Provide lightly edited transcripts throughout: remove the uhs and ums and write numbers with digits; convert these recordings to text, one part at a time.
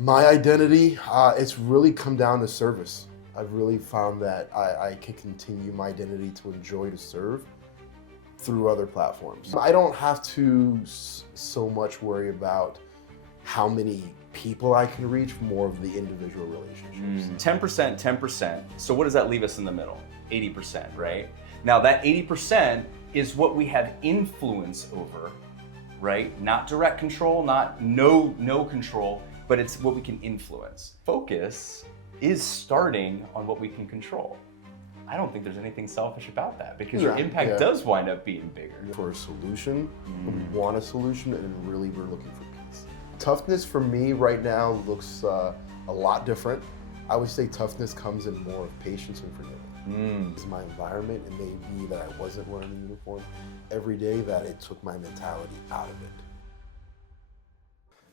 My identity, it's really come down to service. I've really found that I can continue my identity to enjoy to serve through other platforms. I don't have to so much worry about how many people I can reach, more of the individual relationships. 10%, 10%. So what does that leave us in the middle? 80%, right? Now that 80% is what we have influence over, right? Not direct control, not no control, but it's what we can influence. Focus is starting on what we can control. I don't think there's anything selfish about that because your impact does wind up being bigger. For a solution, we want a solution, and really we're looking for peace. Toughness for me right now looks a lot different. I would say toughness comes in more of patience and forgiveness. It's my environment. It may be that I wasn't wearing a uniform every day, that it took my mentality out of it.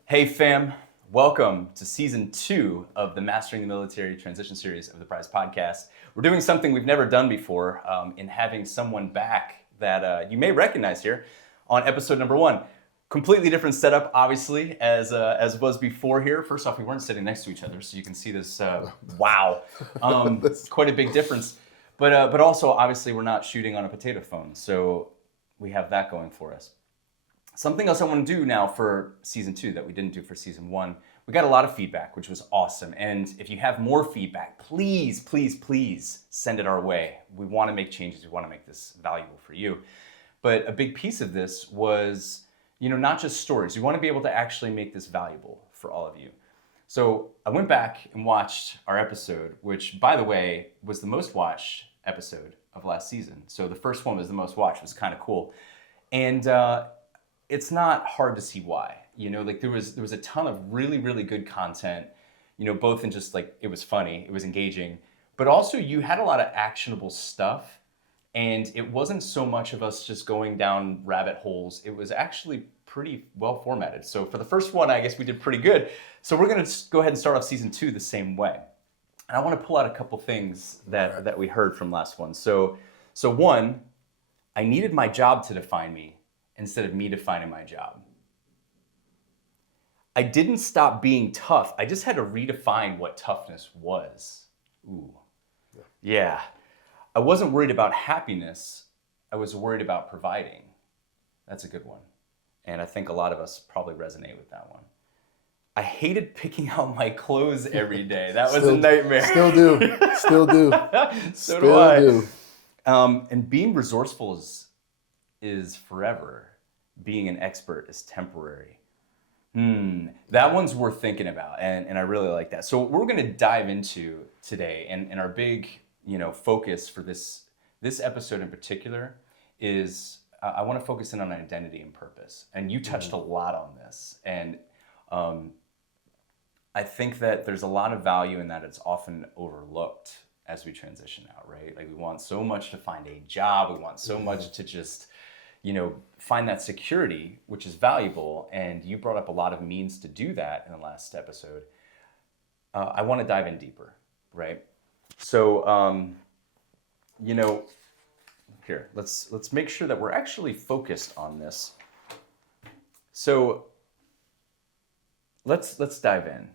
Hey fam, welcome to season 2 of the Mastering the Military Transition series of the Prize Podcast. We're doing something we've never done before in having someone back that you may recognize here on episode number 1. Completely different setup, obviously, as was before here. First off, we weren't sitting next to each other, so you can see this, wow, quite a big difference. But also, obviously, we're not shooting on a potato phone, so we have that going for us. Something else I want to do now for season 2 that we didn't do for season 1, we got a lot of feedback, which was awesome. And if you have more feedback, please, please, please send it our way. We want to make changes. We want to make this valuable for you. But a big piece of this was, not just stories. We want to be able to actually make this valuable for all of you. So I went back and watched our episode, which, by the way, was the most watched episode of last season. So the first one was the most watched. It was kind of cool. And it's not hard to see why. There was a ton of really, really good content, both in just it was funny, it was engaging, but also you had a lot of actionable stuff. And it wasn't so much of us just going down rabbit holes. It was actually pretty well formatted. So for the first one, I guess we did pretty good. So we're gonna go ahead and start off season 2 the same way. And I wanna pull out a couple things that we heard from last one. So one, I needed my job to define me instead of me defining my job. I didn't stop being tough. I just had to redefine what toughness was. Ooh, yeah. I wasn't worried about happiness. I was worried about providing. That's a good one. And I think a lot of us probably resonate with that one. I hated picking out my clothes every day. That was a nightmare. Still do. Still do. So do I. And being resourceful is forever. Being an expert is temporary. That one's worth thinking about. And I really like that. So what we're going to dive into today, and our big focus for this episode in particular is I want to focus in on identity and purpose. And you touched a lot on this. And I think that there's a lot of value in that. It's often overlooked as we transition out, right? We want so much to find a job. We want so much to just, find that security, which is valuable. And you brought up a lot of means to do that in the last episode. I want to dive in deeper, right? So, here, let's make sure that we're actually focused on this. So let's dive in.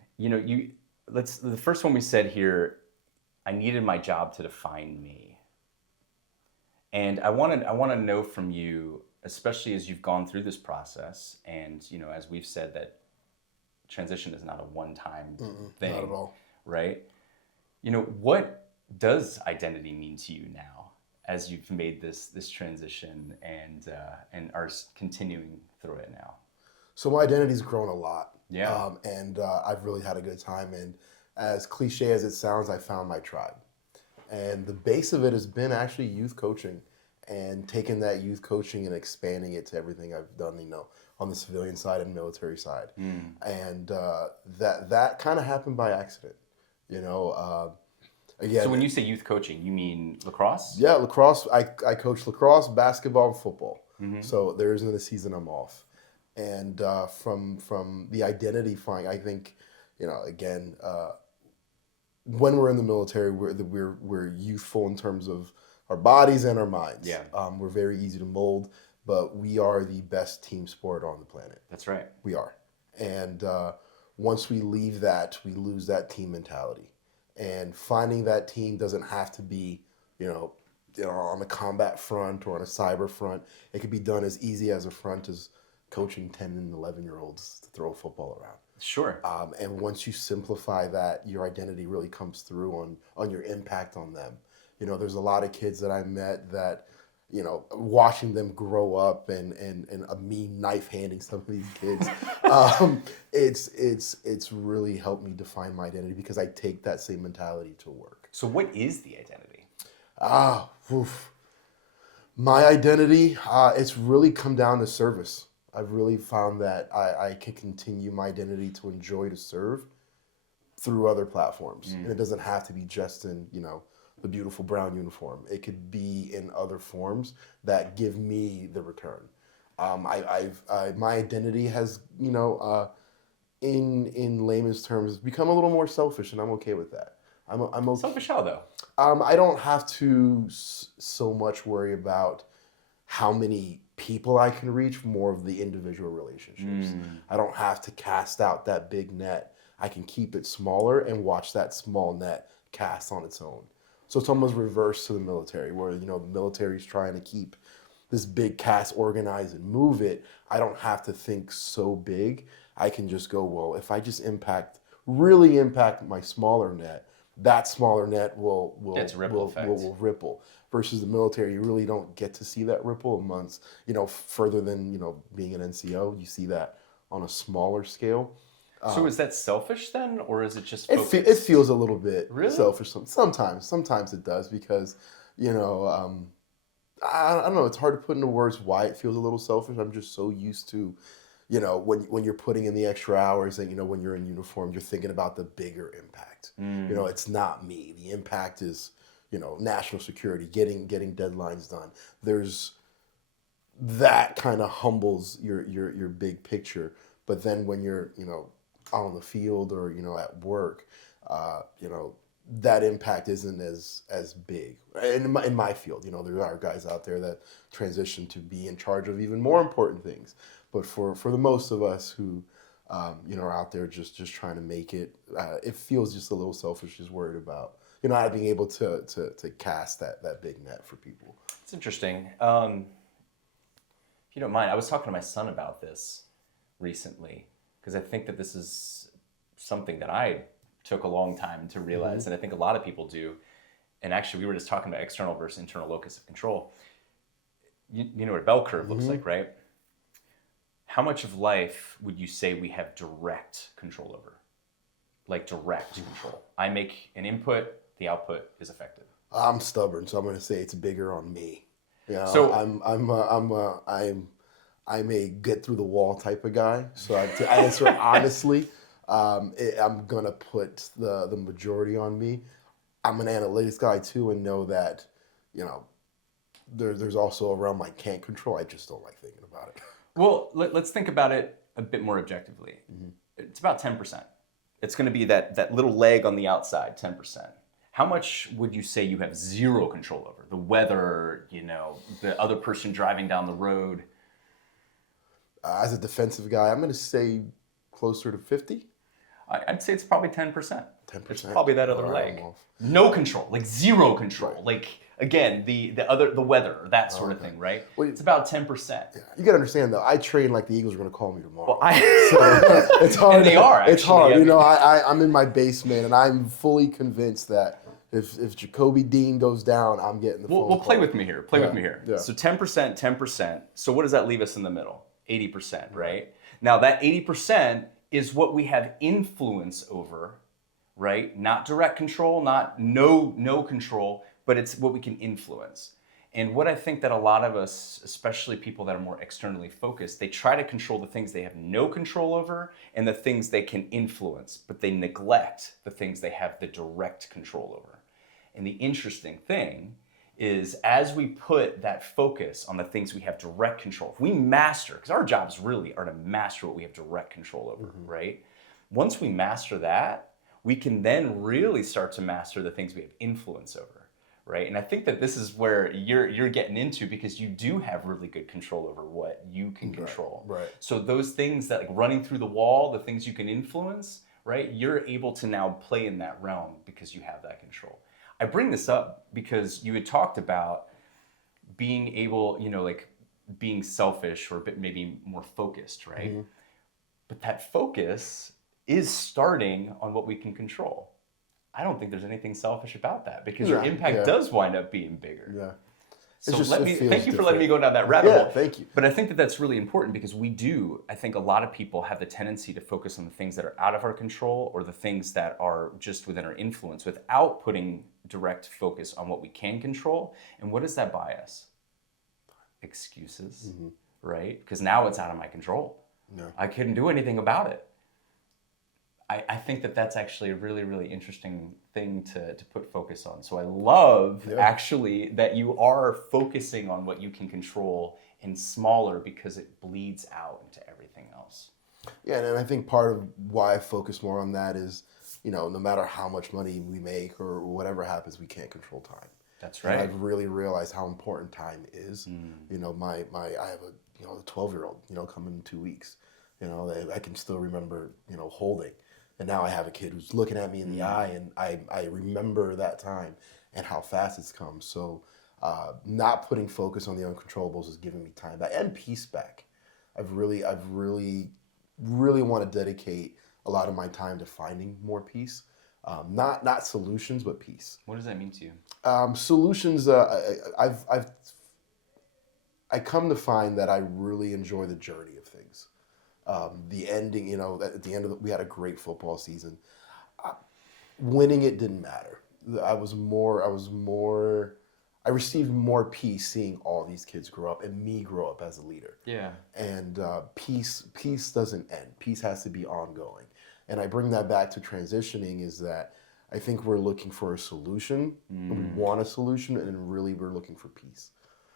The first one we said here, I needed my job to define me. And I want to know from you, especially as you've gone through this process, and as we've said that transition is not a one-time thing, not at all. Right? What does identity mean to you now as you've made this transition and are continuing through it now? So my identity's grown a lot. Yeah. And I've really had a good time. And as cliche as it sounds, I found my tribe. And the base of it has been actually youth coaching, and taking that youth coaching and expanding it to everything I've done, on the civilian side and military side. And that kind of happened by accident. Again, so when you say youth coaching, you mean lacrosse? Yeah, lacrosse. I coach lacrosse, basketball, and football. So there isn't a season I'm off. And from the identity finding, I think, again, when we're in the military, we're youthful in terms of our bodies and our minds. Yeah. We're very easy to mold, but we are the best team sport on the planet. That's right. We are. And once we leave that, we lose that team mentality. And finding that team doesn't have to be, on the combat front or on a cyber front. It could be done as easy as a front as coaching 10 and 11-year-olds to throw a football around. Sure. And once you simplify that, your identity really comes through on your impact on them. There's a lot of kids that I met that, watching them grow up and a mean knife handing some of these kids, it's really helped me define my identity because I take that same mentality to work. So what is the identity? My identity, it's really come down to service. I've really found that I can continue my identity to enjoy to serve through other platforms. And it doesn't have to be just in, the beautiful brown uniform. It could be in other forms that give me the return. My identity has, in layman's terms, become a little more selfish, and I'm okay with that. I'm okay. Selfish how though? I don't have to so much worry about how many people I can reach, more of the individual relationships. I don't have to cast out that big net. I can keep it smaller and watch that small net cast on its own. So it's almost reverse to the military, where the military is trying to keep this big cast organized and move it. I don't have to think so big. I can just go, well, if I just really impact my smaller net, that smaller net will ripple. Versus the military, you really don't get to see that ripple amongst, further than, being an NCO. You see that on a smaller scale. So is that selfish then, or is it just focused? It feels a little bit really? Selfish. Sometimes it does because, I don't know. It's hard to put into words why it feels a little selfish. I'm just so used to, when you're putting in the extra hours and, when you're in uniform, you're thinking about the bigger impact. It's not me. The impact is, national security, getting deadlines done. There's that kind of humbles your big picture. But then when you're, on the field or, at work, that impact isn't as big. In my field, there are guys out there that transition to be in charge of even more important things. But for the most of us who, are out there just trying to make it, it feels just a little selfish, just worried about, not being able to cast that big net for people. It's interesting. If you don't mind, I was talking to my son about this recently, because I think that this is something that I took a long time to realize, and I think a lot of people do. And actually, we were just talking about external versus internal locus of control. You know what a bell curve looks like, right? How much of life would you say we have direct control over? Like direct control. I make an input, the output is effective. I'm stubborn, so I'm going to say it's bigger on me. So I'm a get through the wall type of guy. So I answer honestly. I'm gonna put the majority on me. I'm an analytics guy too, and know that, there's also a realm I can't control. I just don't like thinking about it. Well, let's think about it a bit more objectively. It's about 10%. It's going to be that little leg on the outside, 10%. How much would you say you have zero control over? The weather, the other person driving down the road? As a defensive guy, I'm going to say closer to 50. I'd say it's probably 10%. 10%. It's probably that other leg. No control, like zero control. Right. Like, again, the weather, that sort of thing, right? Well, it's about 10%. Yeah. You got to understand, though, I train like the Eagles are going to call me tomorrow. Well, so it's hard. And they are, actually. It's hard. I'm in my basement, and I'm fully convinced that if Jacoby Dean goes down, I'm getting the phone call. Play with me here. Play with me here. Yeah. So 10%. So what does that leave us in the middle? 80%, right? Now, that 80% is what we have influence over, right? Not direct control, not no control, but it's what we can influence. And what I think that a lot of us, especially people that are more externally focused, they try to control the things they have no control over and the things they can influence, but they neglect the things they have the direct control over. And the interesting thing is, as we put that focus on the things we have direct control, if we master, because our jobs really are to master what we have direct control over, right? Once we master that, we can then really start to master the things we have influence over, right? And I think that this is where you're getting into, because you do have really good control over what you can control. Right. So those things that, like running through the wall, the things you can influence, right? You're able to now play in that realm because you have that control. I bring this up because you had talked about being able, like being selfish or a bit maybe more focused, right? Mm-hmm. But that focus is starting on what we can control. I don't think there's anything selfish about that, because your impact does wind up being bigger. Yeah. So thank you for letting me go down that rabbit hole. Thank you. But I think that that's really important, because I think a lot of people have the tendency to focus on the things that are out of our control, or the things that are just within our influence, without putting direct focus on what we can control. And what does that buy us? Excuses, right? Because now it's out of my control. Yeah. I couldn't do anything about it. I think that that's actually a really, really interesting thing to put focus on. So I love actually that you are focusing on what you can control in smaller, because it bleeds out into everything else. Yeah, and I think part of why I focus more on that is, no matter how much money we make or whatever happens, we can't control time. That's right. And I've really realized how important time is. I have a 12-year-old, coming in 2 weeks. I can still remember, holding. And now I have a kid who's looking at me in the eye, and I remember that time and how fast it's come. So not putting focus on the uncontrollables is giving me time back and peace back. I've really want to dedicate a lot of my time to finding more peace. Not solutions, but peace. What does that mean to you? Solutions, I come to find that I really enjoy the journey of things. The ending, at the end of we had a great football season. Winning it didn't matter. I received more peace seeing all these kids grow up and me grow up as a leader. Yeah. And peace doesn't end. Peace has to be ongoing. And I bring that back to transitioning, is that I think we're looking for a solution. We want a solution, and really we're looking for peace.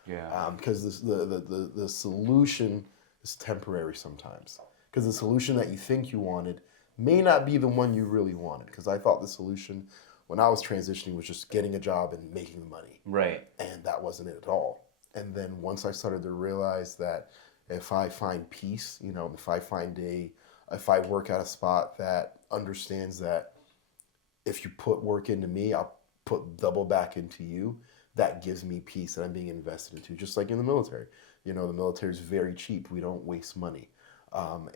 Yeah. Because the solution is temporary sometimes. Because the solution that you think you wanted may not be the one you really wanted. Because I thought the solution when I was transitioning was just getting a job and making the money. Right. And that wasn't it at all. And then once I started to realize that if I find peace, if I work at a spot that understands that if you put work into me, I'll put double back into you, that gives me peace that I'm being invested into, just like in the military. The military is very cheap. We don't waste money. Most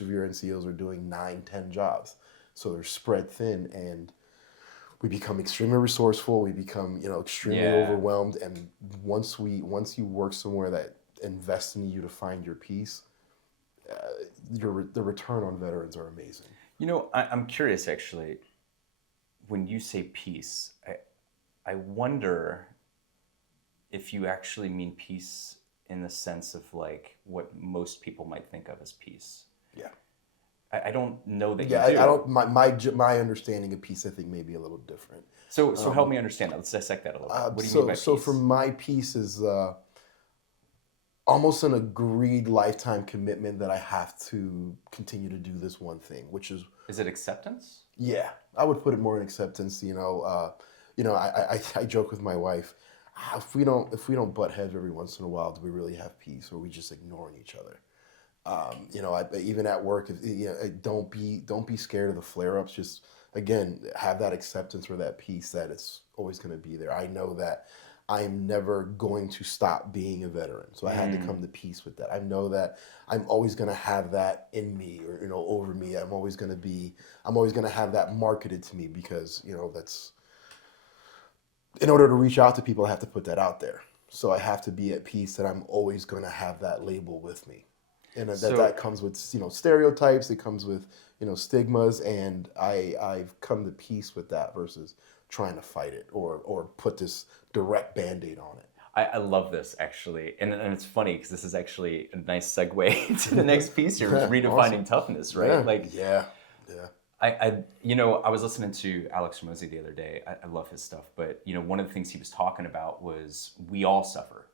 of your NCOs are doing 9-10 jobs. So they're spread thin, and we become extremely resourceful. We become, extremely overwhelmed. And once you work somewhere that invests in you to find your peace, the return on veterans are amazing. I'm curious, actually, when you say peace, I wonder if you actually mean peace in the sense of like what most people might think of as peace. Yeah. I don't know that you do. I don't. My understanding of peace, I think, may be a little different. So help me understand that. Let's dissect that a little bit. What do you mean by peace? So for my peace is almost an agreed lifetime commitment that I have to continue to do this one thing, which is. Is it acceptance? Yeah, I would put it more in acceptance. I joke with my wife. If we don't butt heads every once in a while, do we really have peace, or are we just ignoring each other? Even at work, don't be scared of the flare-ups. Just again, have that acceptance or that peace that it's always going to be there. I know that I'm never going to stop being a veteran, so I had to come to peace with that. I know that I'm always going to have that in me, or over me. I'm always going to have that marketed to me, because that's. In order to reach out to people, I have to put that out there. So I have to be at peace that I'm always going to have that label with me. And that comes with, stereotypes, it comes with, stigmas, and I've come to peace with that versus trying to fight it or put this direct Band-Aid on it. I love this, actually. And it's funny, because this is actually a nice segue to the next piece here, redefining toughness, right? Yeah. I was listening to Alex Ramosi the other day. I love his stuff, but one of the things he was talking about was we all suffer.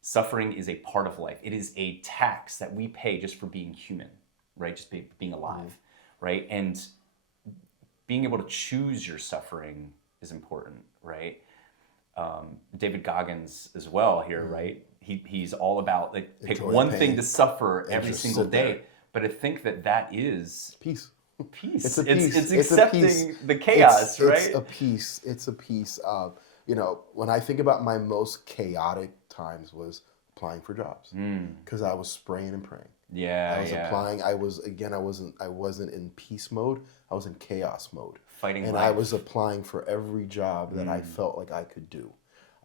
Suffering is a part of life. It is a tax that we pay just for being human, right? Just being alive, right? And being able to choose your suffering is important, right? David Goggins as well here, right? He's all about like pick Enjoy one pain thing to suffer and every just single sit day. there. But I think that is Peace. peace. It's a peace. It's It's a peace. accepting the chaos, right? It's a piece. It's a piece. You know, when I think about my most chaotic times was applying for jobs because I was spraying and praying. Yeah, I was applying. I wasn't in peace mode. I was in chaos mode. Fighting and life. I was applying for every job that I felt like I could do.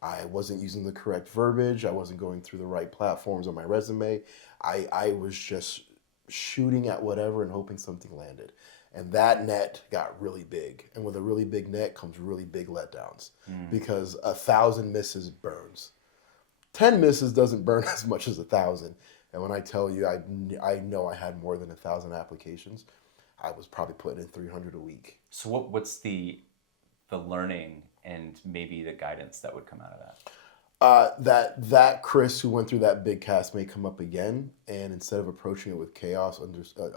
I wasn't using the correct verbiage. I wasn't going through the right platforms on my resume. I was just shooting at whatever and hoping something landed. And that net got really big. And with a really big net comes really big letdowns because 1,000 misses burns. 10 misses doesn't burn as much as 1,000. And when I tell you, I know I had more than 1,000 applications. I was probably putting in 300 a week. So what's the learning and maybe the guidance that would come out of that? That Chris who went through that big cast may come up again, and instead of approaching it with chaos,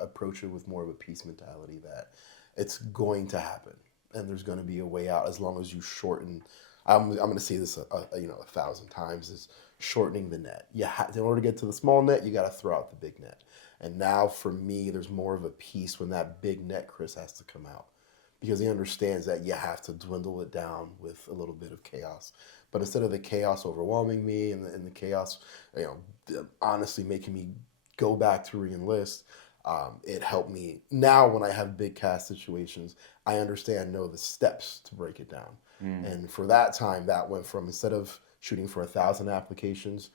approach it with more of a peace mentality that it's going to happen, and there's going to be a way out as long as you shorten. I'm going to say this 1,000 times is shortening the net. In order to get to the small net, you got to throw out the big net. And now for me, there's more of a peace when that big net Chris has to come out, because he understands that you have to dwindle it down with a little bit of chaos. But instead of the chaos overwhelming me and the chaos, honestly making me go back to re-enlist, it helped me. Now when I have big cast situations, I know the steps to break it down. And for that time, that went from, instead of shooting for 1,000 applications,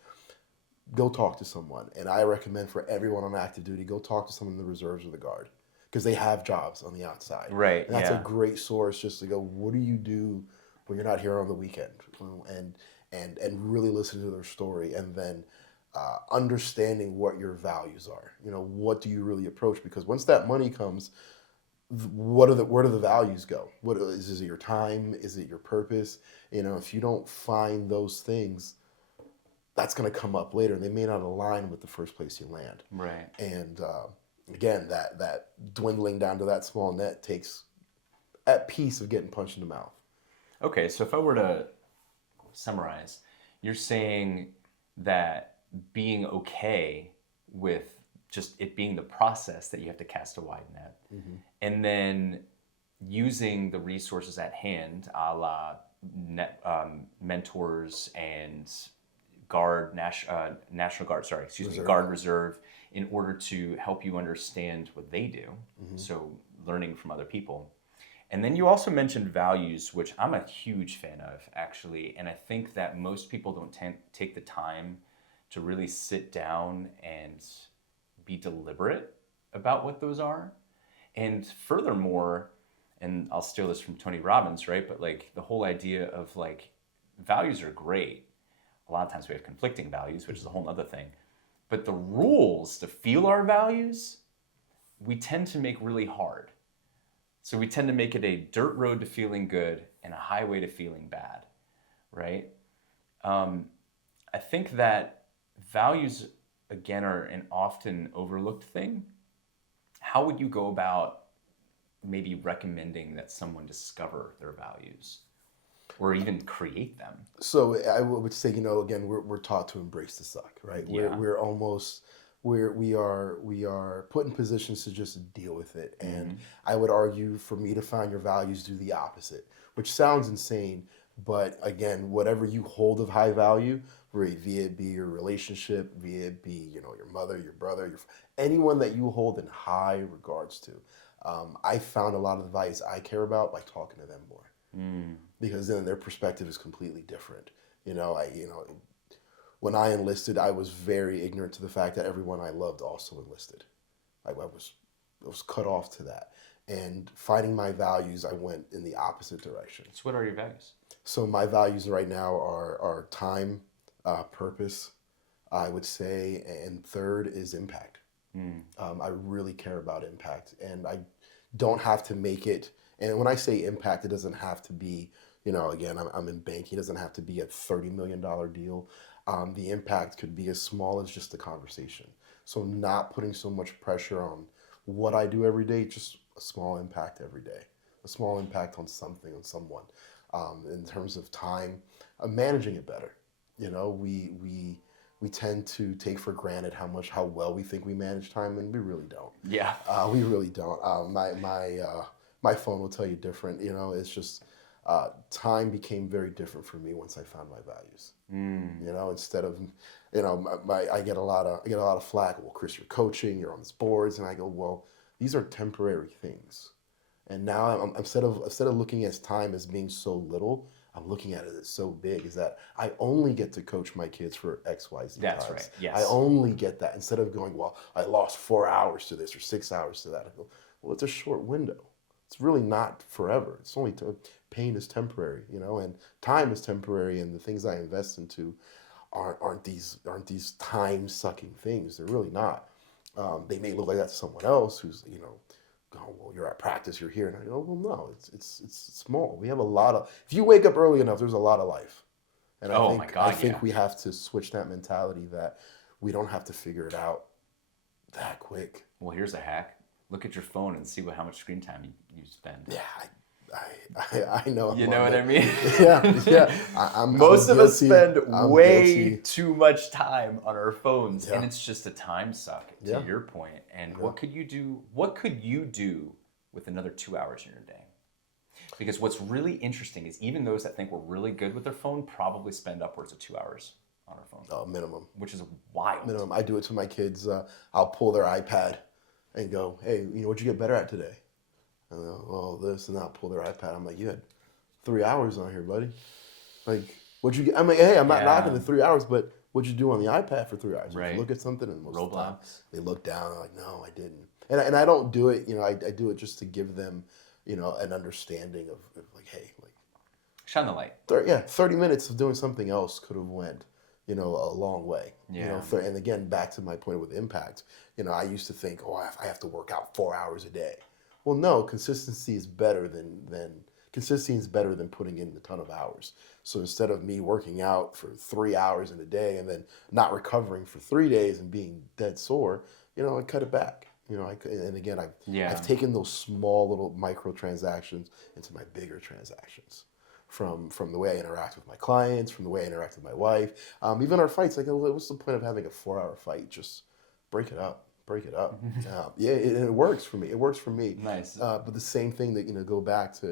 go talk to someone. And I recommend for everyone on active duty, go talk to someone in the reserves or the guard, because they have jobs on the outside. Right. And that's a great source just to go, what do you do when you're not here on the weekend? And really listen to their story, and then understanding what your values are. What do you really approach? Because once that money comes, where do the values go? Is it your time? Is it your purpose? If you don't find those things, that's going to come up later, and they may not align with the first place you land. Right. And again, that dwindling down to that small net takes at peace of getting punched in the mouth. Okay, so if I were to summarize, you're saying that being okay with just it being the process that you have to cast a wide net, and then using the resources at hand, a la mentors and National Guard, Guard Reserve, in order to help you understand what they do. So learning from other people. And then you also mentioned values, which I'm a huge fan of, actually. And I think that most people don't take the time to really sit down and be deliberate about what those are. And furthermore, and I'll steal this from Tony Robbins, right? But like the whole idea of like values are great. A lot of times we have conflicting values, which is a whole other thing. But the rules to feel our values, we tend to make really hard. So we tend to make it a dirt road to feeling good and a highway to feeling bad, right? I think that values, again, are an often overlooked thing. How would you go about maybe recommending that someone discover their values or even create them? So I would say, again, we're taught to embrace the suck, right? Yeah. We are put in positions to just deal with it. And I would argue for me to find your values, do the opposite, which sounds insane. But again, whatever you hold of high value, via it be your relationship, via it be, your mother, your brother, anyone that you hold in high regards to, I found a lot of the values I care about by talking to them more. Because then their perspective is completely different. When I enlisted, I was very ignorant to the fact that everyone I loved also enlisted. I was cut off to that. And finding my values, I went in the opposite direction. So what are your values? So my values right now are time, purpose, I would say, and third is impact. I really care about impact, and I don't have to make it. And when I say impact, it doesn't have to be, again, I'm in banking. It doesn't have to be a $30 million deal. The impact could be as small as just a conversation. So not putting so much pressure on what I do every day, just a small impact every day, a small impact on something, on someone. in terms of time, managing it better. We tend to take for granted how well we think we manage time, and we really don't. Yeah. We really don't. My phone will tell you different. It's just time became very different for me once I found my values. Instead of, I get a lot of flack. Well, Chris, you're coaching, you're on these boards, and I go, well, these are temporary things. And now instead of looking at time as being so little, I'm looking at it as so big. Is that I only get to coach my kids for X, Y, Z That's times. right. Yes. I only get that, instead of going, well, I lost 4 hours to this or 6 hours to that. I go, well, it's a short window. It's really not forever. It's only pain is temporary, and time is temporary, and the things I invest into aren't these time-sucking things. They're really not. They may look like that to someone else who's, oh, well, you're at practice, you're here. And I go, well, no, it's small. We have a lot of, if you wake up early enough, there's a lot of life. And I think we have to switch that mentality that we don't have to figure it out that quick. Well, here's a hack. Look at your phone and see how much screen time you spend. Yeah, I know. You know what I mean? Yeah. Most of us spend way guilty. too much time on our phones, Yeah. and it's just a time suck, to your point. And what could you do? What could you do with another 2 hours in your day? Because what's really interesting is even those that think we're really good with their phone probably spend upwards of 2 hours on our phone. Minimum. Which is wild. Minimum. I do it to my kids. I'll pull their iPad and go, hey, what'd you get better at today? And they'll, well, this, and I'll pull their iPad. I'm like, you had 3 hours on here, buddy. Like, what'd you get? I'm like, hey, I'm not knocking the 3 hours, but what'd you do on the iPad for 3 hours? Right. Did you look at something? And most of the time, Roblox. they look down. They're like, no, I didn't. And I don't do it. I do it just to give them, an understanding of like, hey, like, shine the light. 30 minutes of doing something else could have went, a long way. Yeah. And again, back to my point with impact. I used to think, oh, I have to work out 4 hours a day. Well, no, consistency is better than putting in a ton of hours. So instead of me working out for 3 hours in a day and then not recovering for 3 days and being dead sore, I cut it back. I've taken those small little micro transactions into my bigger transactions. From the way I interact with my clients, from the way I interact with my wife, even our fights. Like, what's the point of having a 4-hour fight? Just break it up. It works for me. It works for me. Nice. But the same thing that, go back to,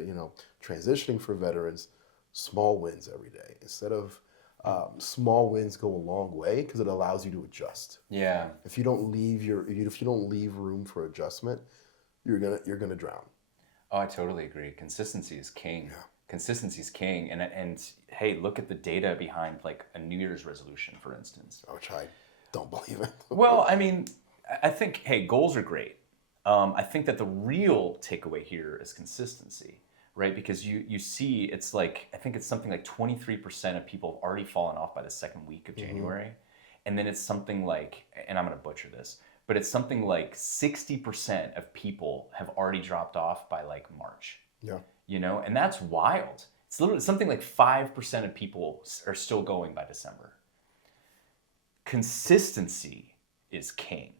transitioning for veterans, small wins every day. Instead of small wins go a long way because it allows you to adjust. Yeah. If you don't leave room for adjustment, you're gonna drown. Oh, I totally agree. Consistency is king. Yeah. Consistency is king. And hey, look at the data behind like a New Year's resolution, for instance. Which I don't believe in. Well, I mean, I think, hey, goals are great. I think that the real takeaway here is consistency, right? Because you see, it's like, I think it's something like 23% of people have already fallen off by the second week of January. And then it's something like, and I'm going to butcher this, but it's something like 60% of people have already dropped off by like March. Yeah. And that's wild. It's literally something like 5% of people are still going by December. Consistency is king.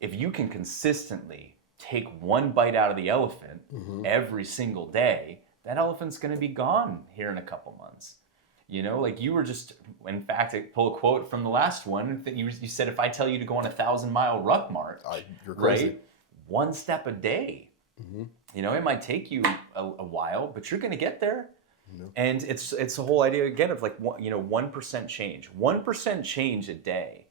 If you can consistently take one bite out of the elephant every single day, that elephant's going to be gone here in a couple months. Like you were just, in fact, I pull a quote from the last one that you said, if I tell you to go on a 1,000-mile ruck march, you're crazy. Right? One step a day. It might take you a while, but you're going to get there. And it's the whole idea again of like 1% change, 1% change a day.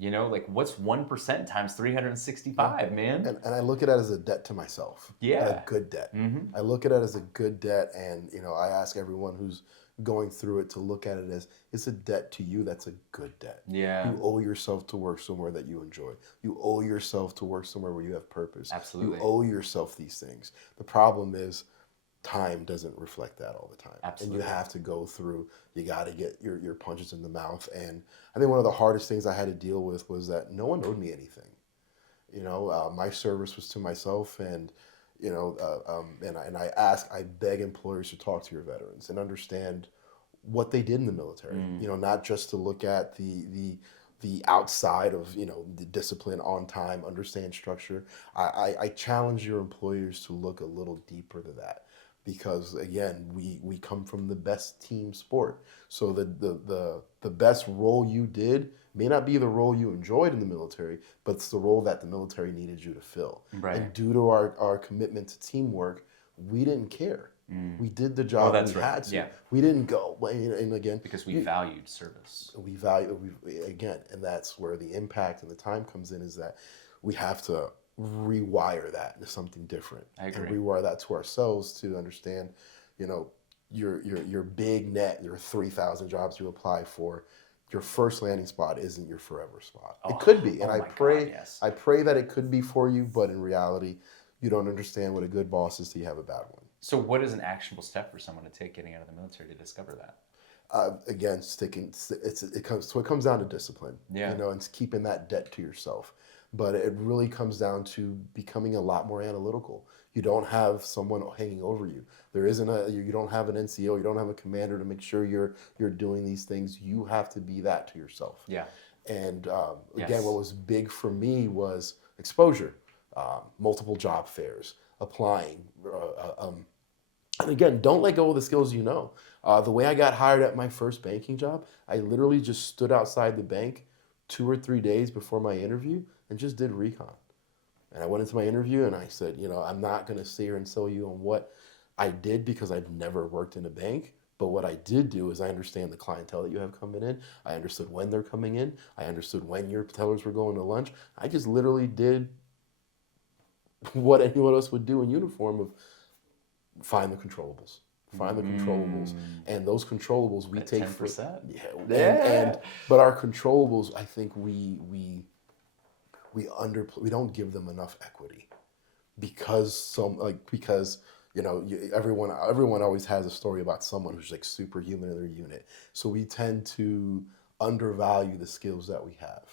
Like what's 1% times 365, man? And I look at it as a debt to myself. Yeah. A good debt. I look at it as a good debt, and I ask everyone who's going through it to look at it as it's a debt to you. That's a good debt. Yeah. You owe yourself to work somewhere that you enjoy. You owe yourself to work somewhere where you have purpose. Absolutely. You owe yourself these things. The problem is time doesn't reflect that all the time. Absolutely. And you have to go through, you got to get your punches in the mouth. And I think one of the hardest things I had to deal with was that no one owed me anything. My service was to myself, and and I beg employers to talk to your veterans and understand what they did in the military. Not just to look at the outside of the discipline, on time, understand structure. I challenge your employers to look a little deeper than that. because again, we come from the best team sport. So the best role you did may not be the role you enjoyed in the military, but it's the role that the military needed you to fill. Right. And due to our commitment to teamwork, we didn't care. We did the job we had to. Yeah. We didn't go. And again, because we valued service. Again, and that's where the impact and the time comes in, is that we have to rewire that into something different. I agree. And rewire that to ourselves to understand, your big net, your 3,000 jobs you apply for, your first landing spot isn't your forever spot. It could be, and I pray that it could be for you, but in reality, you don't understand what a good boss is till you have a bad one. So what is an actionable step for someone to take getting out of the military to discover that? Again, it comes down to discipline. Yeah. And it's keeping that debt to yourself. But it really comes down to becoming a lot more analytical. You don't have someone hanging over you. You don't have an NCO. You don't have a commander to make sure you're doing these things. You have to be that to yourself. Yeah. And again, what was big for me was exposure, multiple job fairs, applying. And again, don't let go of the skills you know. The way I got hired at my first banking job, I literally just stood outside the bank 2 or 3 days before my interview and just did recon. And I went into my interview and I said, I'm not going to sit here and tell you on what I did because I've never worked in a bank. But what I did do is I understand the clientele that you have coming in. I understood when they're coming in. I understood when your tellers were going to lunch. I just literally did what anyone else would do in uniform, of find the controllables. And those controllables we take 10%. But our controllables, I think we don't give them enough equity, because everyone always has a story about someone who's like superhuman in their unit. So we tend to undervalue the skills that we have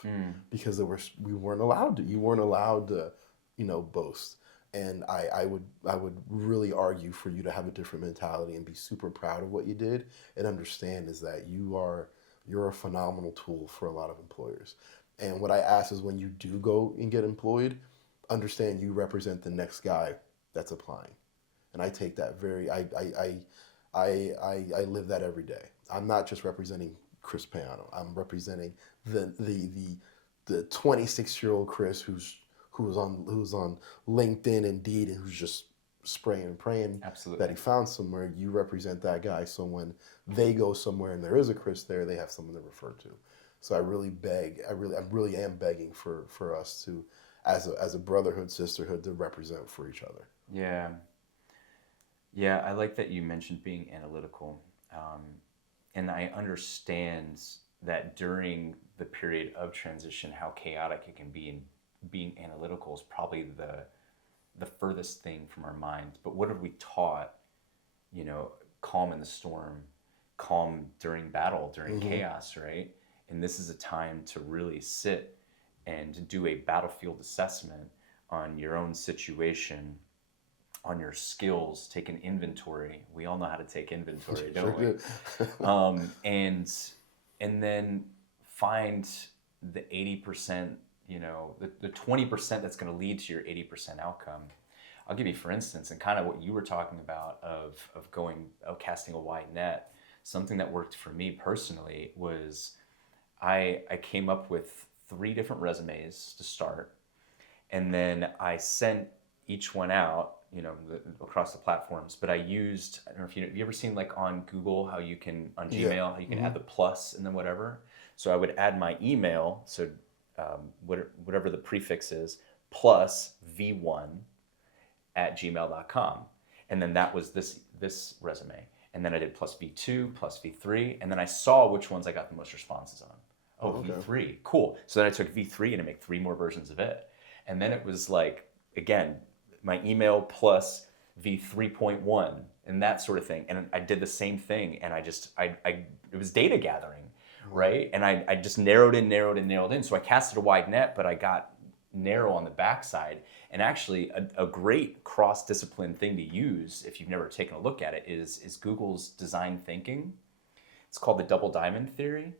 because we weren't allowed to. You weren't allowed to, boast. And I would really argue for you to have a different mentality and be super proud of what you did, and understand is that you're a phenomenal tool for a lot of employers. And what I ask is, when you do go and get employed, understand you represent the next guy that's applying. And I take that I live that every day. I'm not just representing Chris Payano. I'm representing the 26-year-old Chris who's on LinkedIn, Indeed, and who's just spraying and praying that he found somewhere. You represent that guy, so when they go somewhere and there is a Chris there, they have someone to refer to. So I really am begging for us to, as a brotherhood, sisterhood, to represent for each other. Yeah, I like that you mentioned being analytical, and I understand that during the period of transition, how chaotic it can be, and being analytical is probably the furthest thing from our minds. But what have we taught? Calm in the storm, calm during battle, during chaos, right? And this is a time to really sit and do a battlefield assessment on your own situation, on your skills, take an inventory. We all know how to take inventory, don't we? And then find the 80%, the 20% that's going to lead to your 80% outcome. I'll give you, for instance, and kind of what you were talking about of casting a wide net. Something that worked for me personally was I came up with 3 different resumes to start, and then I sent each one out, across the platforms. But I don't know if you ever seen like on Google how you can, on Gmail, how you can add the plus and then whatever. So I would add my email, so whatever the prefix is, plus v1@gmail.com. And then that was this resume. And then I did plus v2, plus v3, and then I saw which ones I got the most responses on. Okay. V3, cool. So then I took v3 and I make 3 more versions of it. And then it was like, again, my email plus v3.1 and that sort of thing. And I did the same thing, and it was data gathering, right? And I just narrowed in. So I casted a wide net, but I got narrow on the backside. And actually a great cross-discipline thing to use, if you've never taken a look at it, is Google's design thinking. It's called the double diamond theory,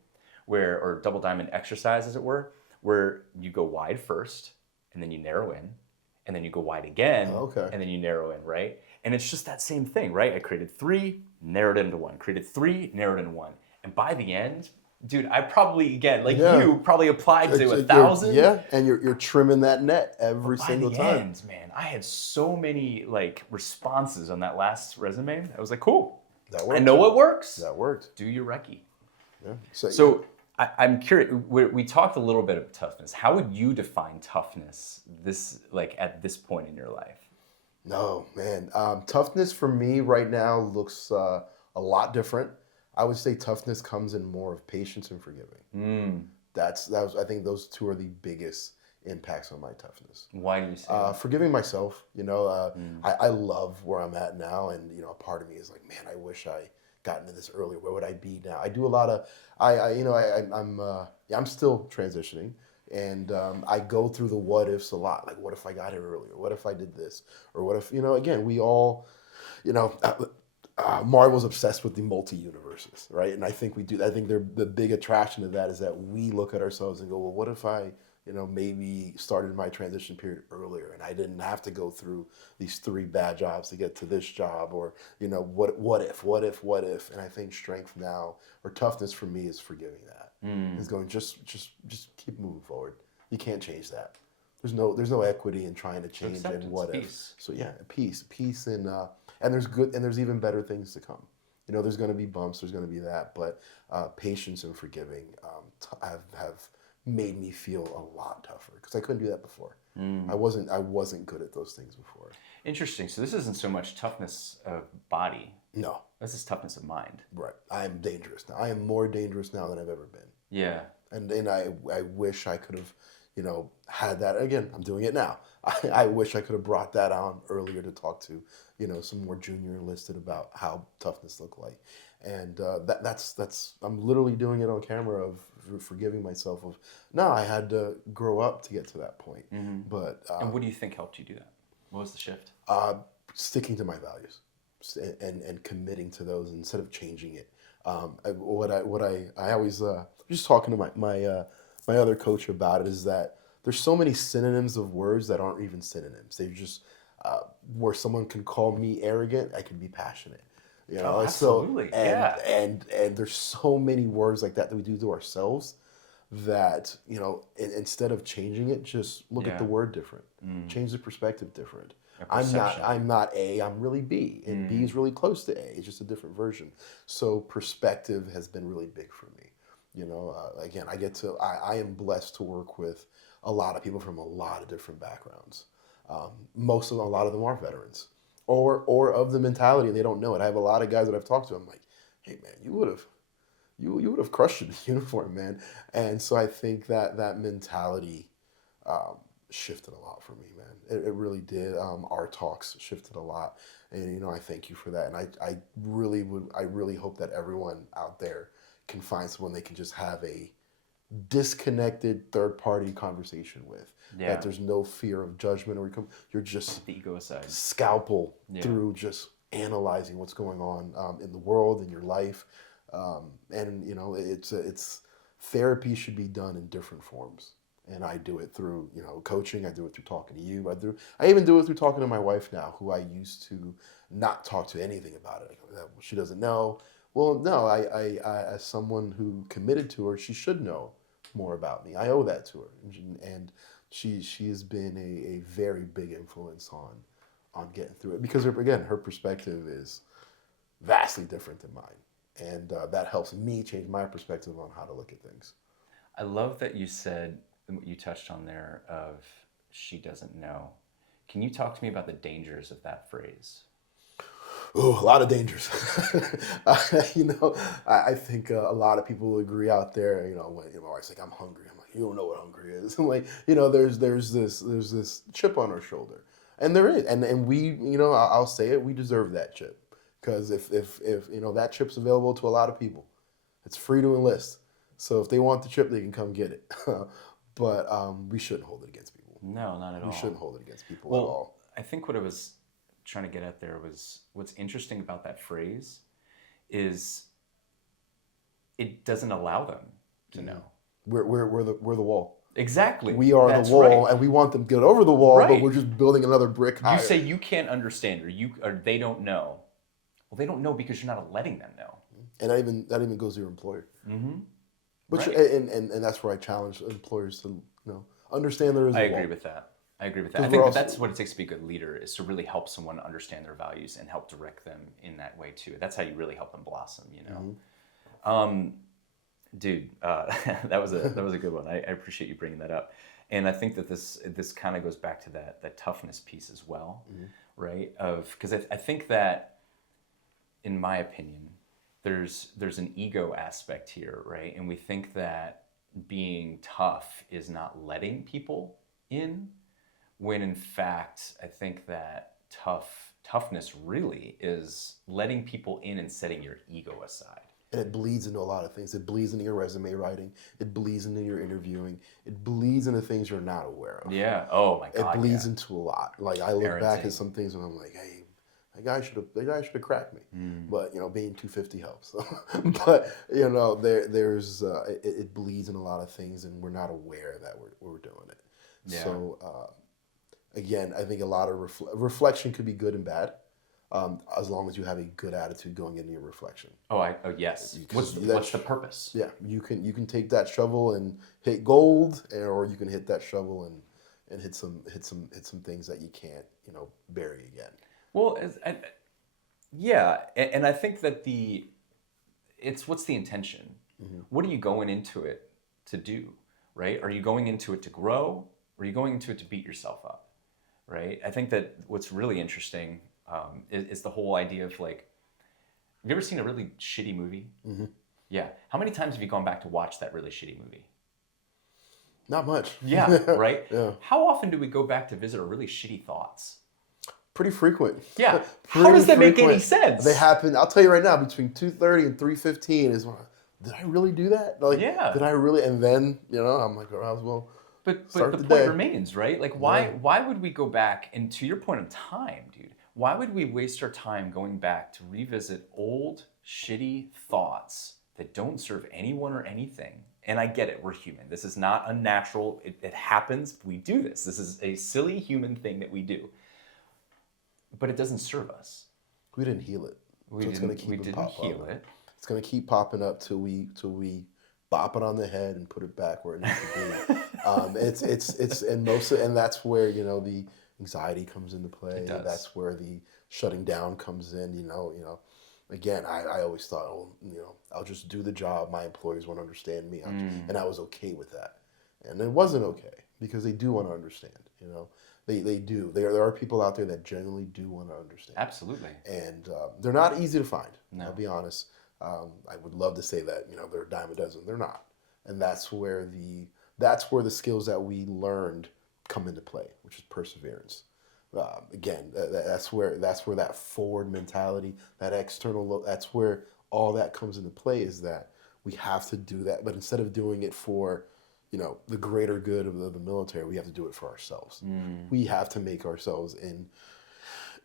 or double diamond exercise, as it were, where you go wide first, and then you narrow in, and then you go wide again, Okay. and then you narrow in, right? And it's just that same thing, right? I created 3, narrowed it into 1. Created 3, narrowed it into 1. And by the end, dude, I probably, again, like you probably applied to 1,000. Yeah, and you're trimming that net every single time. By the end, man, I had so many like responses on that last resume. I was like, cool. That worked. I know what works. That worked. Do your recce. Yeah. So I'm curious. We talked a little bit of toughness. How would you define toughness at this point in your life? No, man. Toughness for me right now looks a lot different. I would say toughness comes in more of patience and forgiving. I think those two are the biggest impacts on my toughness. Why do you say that? Forgiving myself. I love where I'm at now, and a part of me is like, man, I wish I got into this earlier. Where would I be now? I do a lot of I'm still transitioning. And I go through the what ifs a lot. Like, what if I got here earlier? What if I did this? Or what if, again, we all, Marvel's obsessed with the multi-universes, right? And I think we do. I think the big attraction of that is that we look at ourselves and go, well, what if I, maybe started my transition period earlier and I didn't have to go through these 3 bad jobs to get to this job? Or, what if? And I think strength now, or toughness for me, is forgiving that. Is going, just keep moving forward. You can't change that. There's no equity in trying to change and what if. So yeah, peace, and there's even better things to come. There's going to be bumps, there's going to be that, but patience and forgiving have made me feel a lot tougher, because I couldn't do that before. I wasn't good at those things before. Interesting. So this isn't so much toughness of body. No. This is toughness of mind. Right. I am dangerous now. I am more dangerous now than I've ever been. Yeah. And I wish I could have, had that. Again, I'm doing it now. I wish I could have brought that on earlier to talk to, some more junior enlisted about how toughness looked like. And that's I'm literally doing it on camera, of forgiving myself of, no, I had to grow up to get to that point. But and what do you think helped you do that? What was the shift? Sticking to my values and committing to those instead of changing it. I always just talking to my other coach about it, is that there's so many synonyms of words that aren't even synonyms. They're just where someone can call me arrogant, I can be passionate. Absolutely. So, and there's so many words like that we do to ourselves that, instead of changing it, just look at the word different. Change the perspective different. I'm not A, I'm really B, and B is really close to A. It's just a different version. So perspective has been really big for me. Again, I am blessed to work with a lot of people from a lot of different backgrounds. A lot of them are veterans, or of the mentality, and they don't know it. I have a lot of guys that I've talked to. I'm like, hey man, you would have crushed it in uniform, man. And so I think that mentality shifted a lot for me, man. It really did. Our talks shifted a lot, and I thank you for that. And I really hope that everyone out there can find someone they can just have a disconnected third-party conversation with. That there's no fear of judgment, or you're just the ego aside, scalpel through just analyzing what's going on in the world, in your life, and it's therapy should be done in different forms. And I do it through, coaching. I do it through talking to you. I even do it through talking to my wife now, who I used to not talk to anything about it. She doesn't know. Well, no, I as someone who committed to her, she should know more about me. I owe that to her. And she has been a very big influence on getting through it. Because, her perspective is vastly different than mine. And that helps me change my perspective on how to look at things. I love that you said, what you touched on there, of she doesn't know. Can you talk to me about the dangers of that phrase? Oh, a lot of dangers. I think a lot of people will agree out there. When my wife's like, "I'm hungry," I'm like, "You don't know what hungry is." I'm like, there's this chip on our shoulder, and there is, and we, I'll say it, we deserve that chip, because if that chip's available to a lot of people, it's free to enlist. So if they want the chip, they can come get it. But we shouldn't hold it against people. No, not at all. We shouldn't hold it against people at all. I think what I was trying to get at there was, what's interesting about that phrase is it doesn't allow them to know. We're the wall. Exactly. We are That's the wall, right. and we want them to get over the wall, but Right. we're just building another brick higher. You say you can't understand, or they don't know. Well, they don't know because you're not letting them know. And that even goes to your employer. Mm-hmm. But Right. and that's where I challenge employers to understand there is a wall. I agree with that. I Because think that's what it takes to be a good leader, is to really help someone understand their values and help direct them in that way too. That's how you really help them blossom, you know. Mm-hmm. Dude, that was a good one. I appreciate you bringing that up, and I think that this kind of goes back to that toughness piece as well, right? Because I think that, in my opinion, there's an ego aspect here, right? And we think that being tough is not letting people in, when in fact I think that toughness really is letting people in and setting your ego aside. And it bleeds into a lot of things. It bleeds into your resume writing. It bleeds into your interviewing. It bleeds into things you're not aware of. Yeah. Oh my God. It bleeds into a lot. Like I look back Parenting. at some things and I'm like, hey, that guy should have cracked me. But being 250 helps. But there's it bleeds in a lot of things, and we're not aware that we're doing it. Yeah. So again, I think a lot of reflection could be good and bad. As long as you have a good attitude going into your reflection. Oh yes. What's the purpose? Yeah, you can take that shovel and hit gold, or you can hit that shovel and hit some things that you can't bury again. Well, yeah, and I think that it's what's the intention? What are you going into it to do, right? Are you going into it to grow, or are you going into it to beat yourself up, right? I think that what's really interesting is the whole idea of, like, have you ever seen a really shitty movie? Yeah. How many times have you gone back to watch that really shitty movie? Not much. Yeah, right? Yeah. How often do we go back to visit our really shitty thoughts? Pretty frequent. Yeah. How does that make any sense? They happen, I'll tell you right now, between 2:30 and 3:15 is when, did I really do that? Like, Yeah. Did I really? And then, I'm like, oh, well, But start the the point day. remains, right? Like, why would we go back? And to your point of time, dude, why would we waste our time going back to revisit old, shitty thoughts that don't serve anyone or anything? And I get it, we're human. This is not unnatural. It happens. We do this. This is a silly human thing that we do. But it doesn't serve us. We didn't heal it. We didn't heal it. It's going to keep popping up till we bop it on the head and put it back where it needs to be. And that's where the anxiety comes into play. It does. That's where the shutting down comes in. Again, I always thought, I'll just do the job. My employers won't understand me, and I was okay with that. And it wasn't okay, because they do want to understand. They do. There are people out there that genuinely do want to understand. Absolutely. And they're not easy to find. No. I'll be honest. I would love to say that they're a dime a dozen. They're not, and that's where the skills that we learned come into play, which is perseverance. Again, that's where that forward mentality, that external, that's where all that comes into play. Is that we have to do that, but instead of doing it for the greater good of the military, we have to do it for ourselves. We have to make ourselves in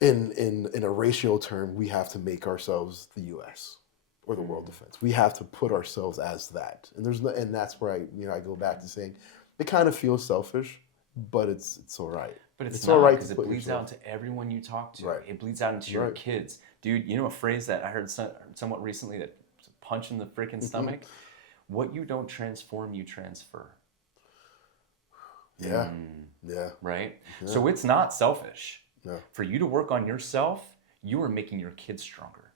a ratio term. We have to make ourselves the U.S. or the world defense. We have to put ourselves as that, and that's where I go back to saying it kind of feels selfish, but it's all right. But it's all not, right because it bleeds out to everyone you talk to. Right. It bleeds out into your Right. kids. Dude, a phrase that I heard somewhat recently, that punch in the freaking stomach? What you don't transform, you transfer. Yeah. Yeah. Right? Yeah. So it's not selfish. Yeah. For you to work on yourself, you are making your kids stronger.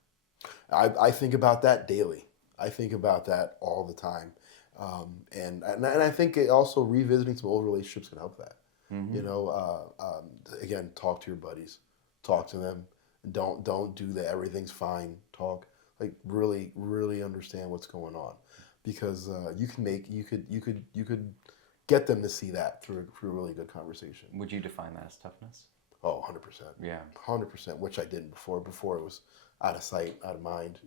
I think about that daily. I think about that all the time. And I think it also revisiting some old relationships can help that. Again, talk to your buddies, talk to them. Don't do the everything's fine talk. Like, really, really understand what's going on, because you could get them to see that through a really good conversation. Would you define that as toughness? Oh, 100%. Yeah. 100%, which I didn't before. Before it was out of sight, out of mind,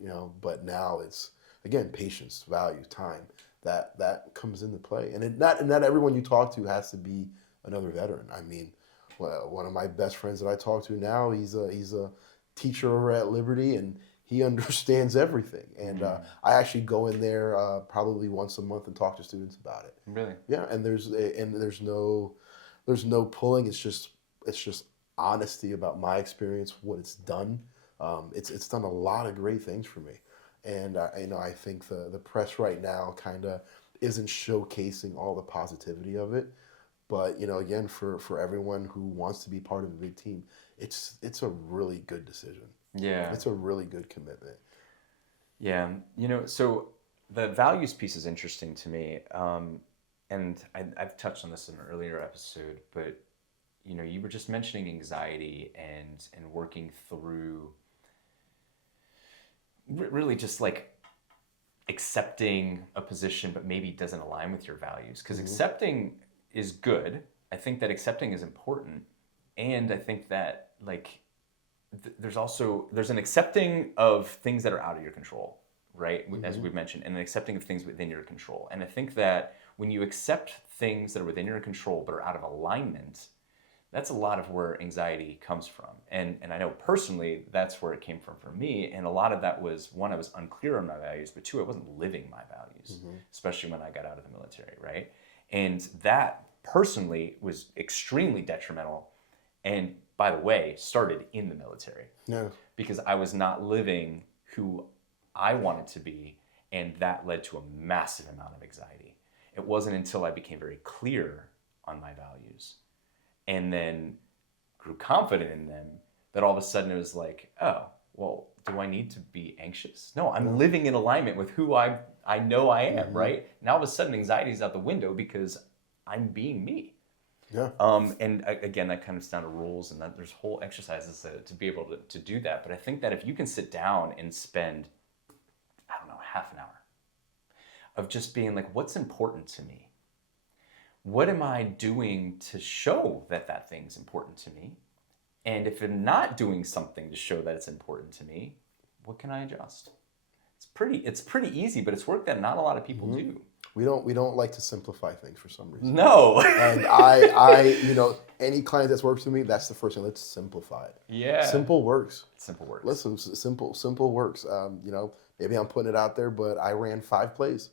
but now it's, again, patience, value, time. That comes into play. And not everyone you talk to has to be another veteran. I mean, well, one of my best friends that I talk to now, he's a teacher over at Liberty, and he understands everything. And I actually go in there probably once a month and talk to students about it. Really? Yeah, and there's no pulling. It's just honesty about my experience, what it's done. It's done a lot of great things for me, and I think the press right now kind of isn't showcasing all the positivity of it. But again, for everyone who wants to be part of a big team, it's a really good decision. Yeah. It's a really good commitment. Yeah. So the values piece is interesting to me. And I've touched on this in an earlier episode, but you were just mentioning anxiety and working through really just like accepting a position, but maybe doesn't align with your values. Because accepting is good. I think that accepting is important. And I think that like there's an accepting of things that are out of your control, right? As we've mentioned, and an accepting of things within your control. And I think that when you accept things that are within your control but are out of alignment, that's a lot of where anxiety comes from. And I know personally that's where it came from for me. And a lot of that was, one, I was unclear on my values, but two, I wasn't living my values, especially when I got out of the military, right? And that personally was extremely detrimental. And by the way, started in the military. Yeah. Because I was not living who I wanted to be, and that led to a massive amount of anxiety. It wasn't until I became very clear on my values and then grew confident in them that all of a sudden it was like, oh, well, do I need to be anxious? No, I'm living in alignment with who I know I am, right? Now all of a sudden anxiety is out the window because I'm being me. Yeah. And again, that comes down to rules, and that there's whole exercises to be able to do that. But I think that if you can sit down and spend, I don't know, half an hour of just being like, what's important to me? What am I doing to show that thing's important to me? And if I'm not doing something to show that it's important to me, what can I adjust? It's pretty easy, but it's work that not a lot of people do. We don't like to simplify things for some reason. No. And I any client that's works with me, that's the first thing. Let's simplify it. Yeah. Simple works. Simple works. Listen, simple works. Maybe I'm putting it out there, but I ran 5 plays.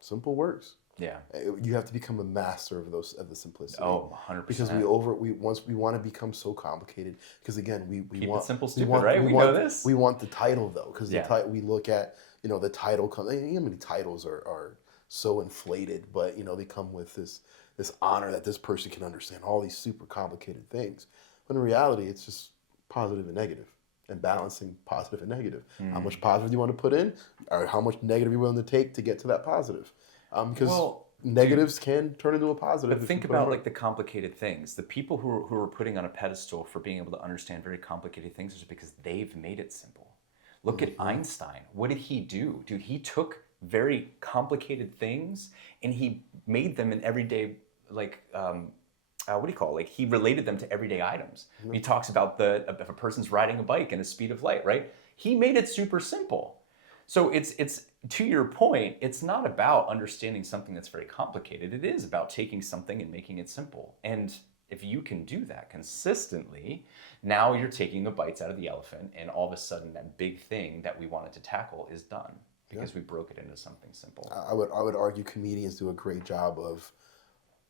Simple works. Yeah. You have to become a master of the simplicity. Oh, 100%. Because we want to become so complicated. Because again, we Keep want it simple, stupid, right? We know this. We want the title though, because we look at the title. How many titles are so inflated, but they come with this honor that this person can understand all these super complicated things. But in reality, it's just positive and negative, and balancing positive and negative. How much positive do you want to put in, or how much negative you're willing to take to get to that positive? Because negatives can turn into a positive. But think about like the complicated things. The people who are putting on a pedestal for being able to understand very complicated things is because they've made it simple. Look at Einstein. What did he do? Dude, he took very complicated things and he made them in everyday, like, what do you call it? Like, he related them to everyday items. He talks about if a person's riding a bike and the speed of light, right? He made it super simple. So it's to your point, it's not about understanding something that's very complicated. It is about taking something and making it simple. And if you can do that consistently, now you're taking the bites out of the elephant, and all of a sudden that big thing that we wanted to tackle is done because we broke it into something simple. I would argue comedians do a great job of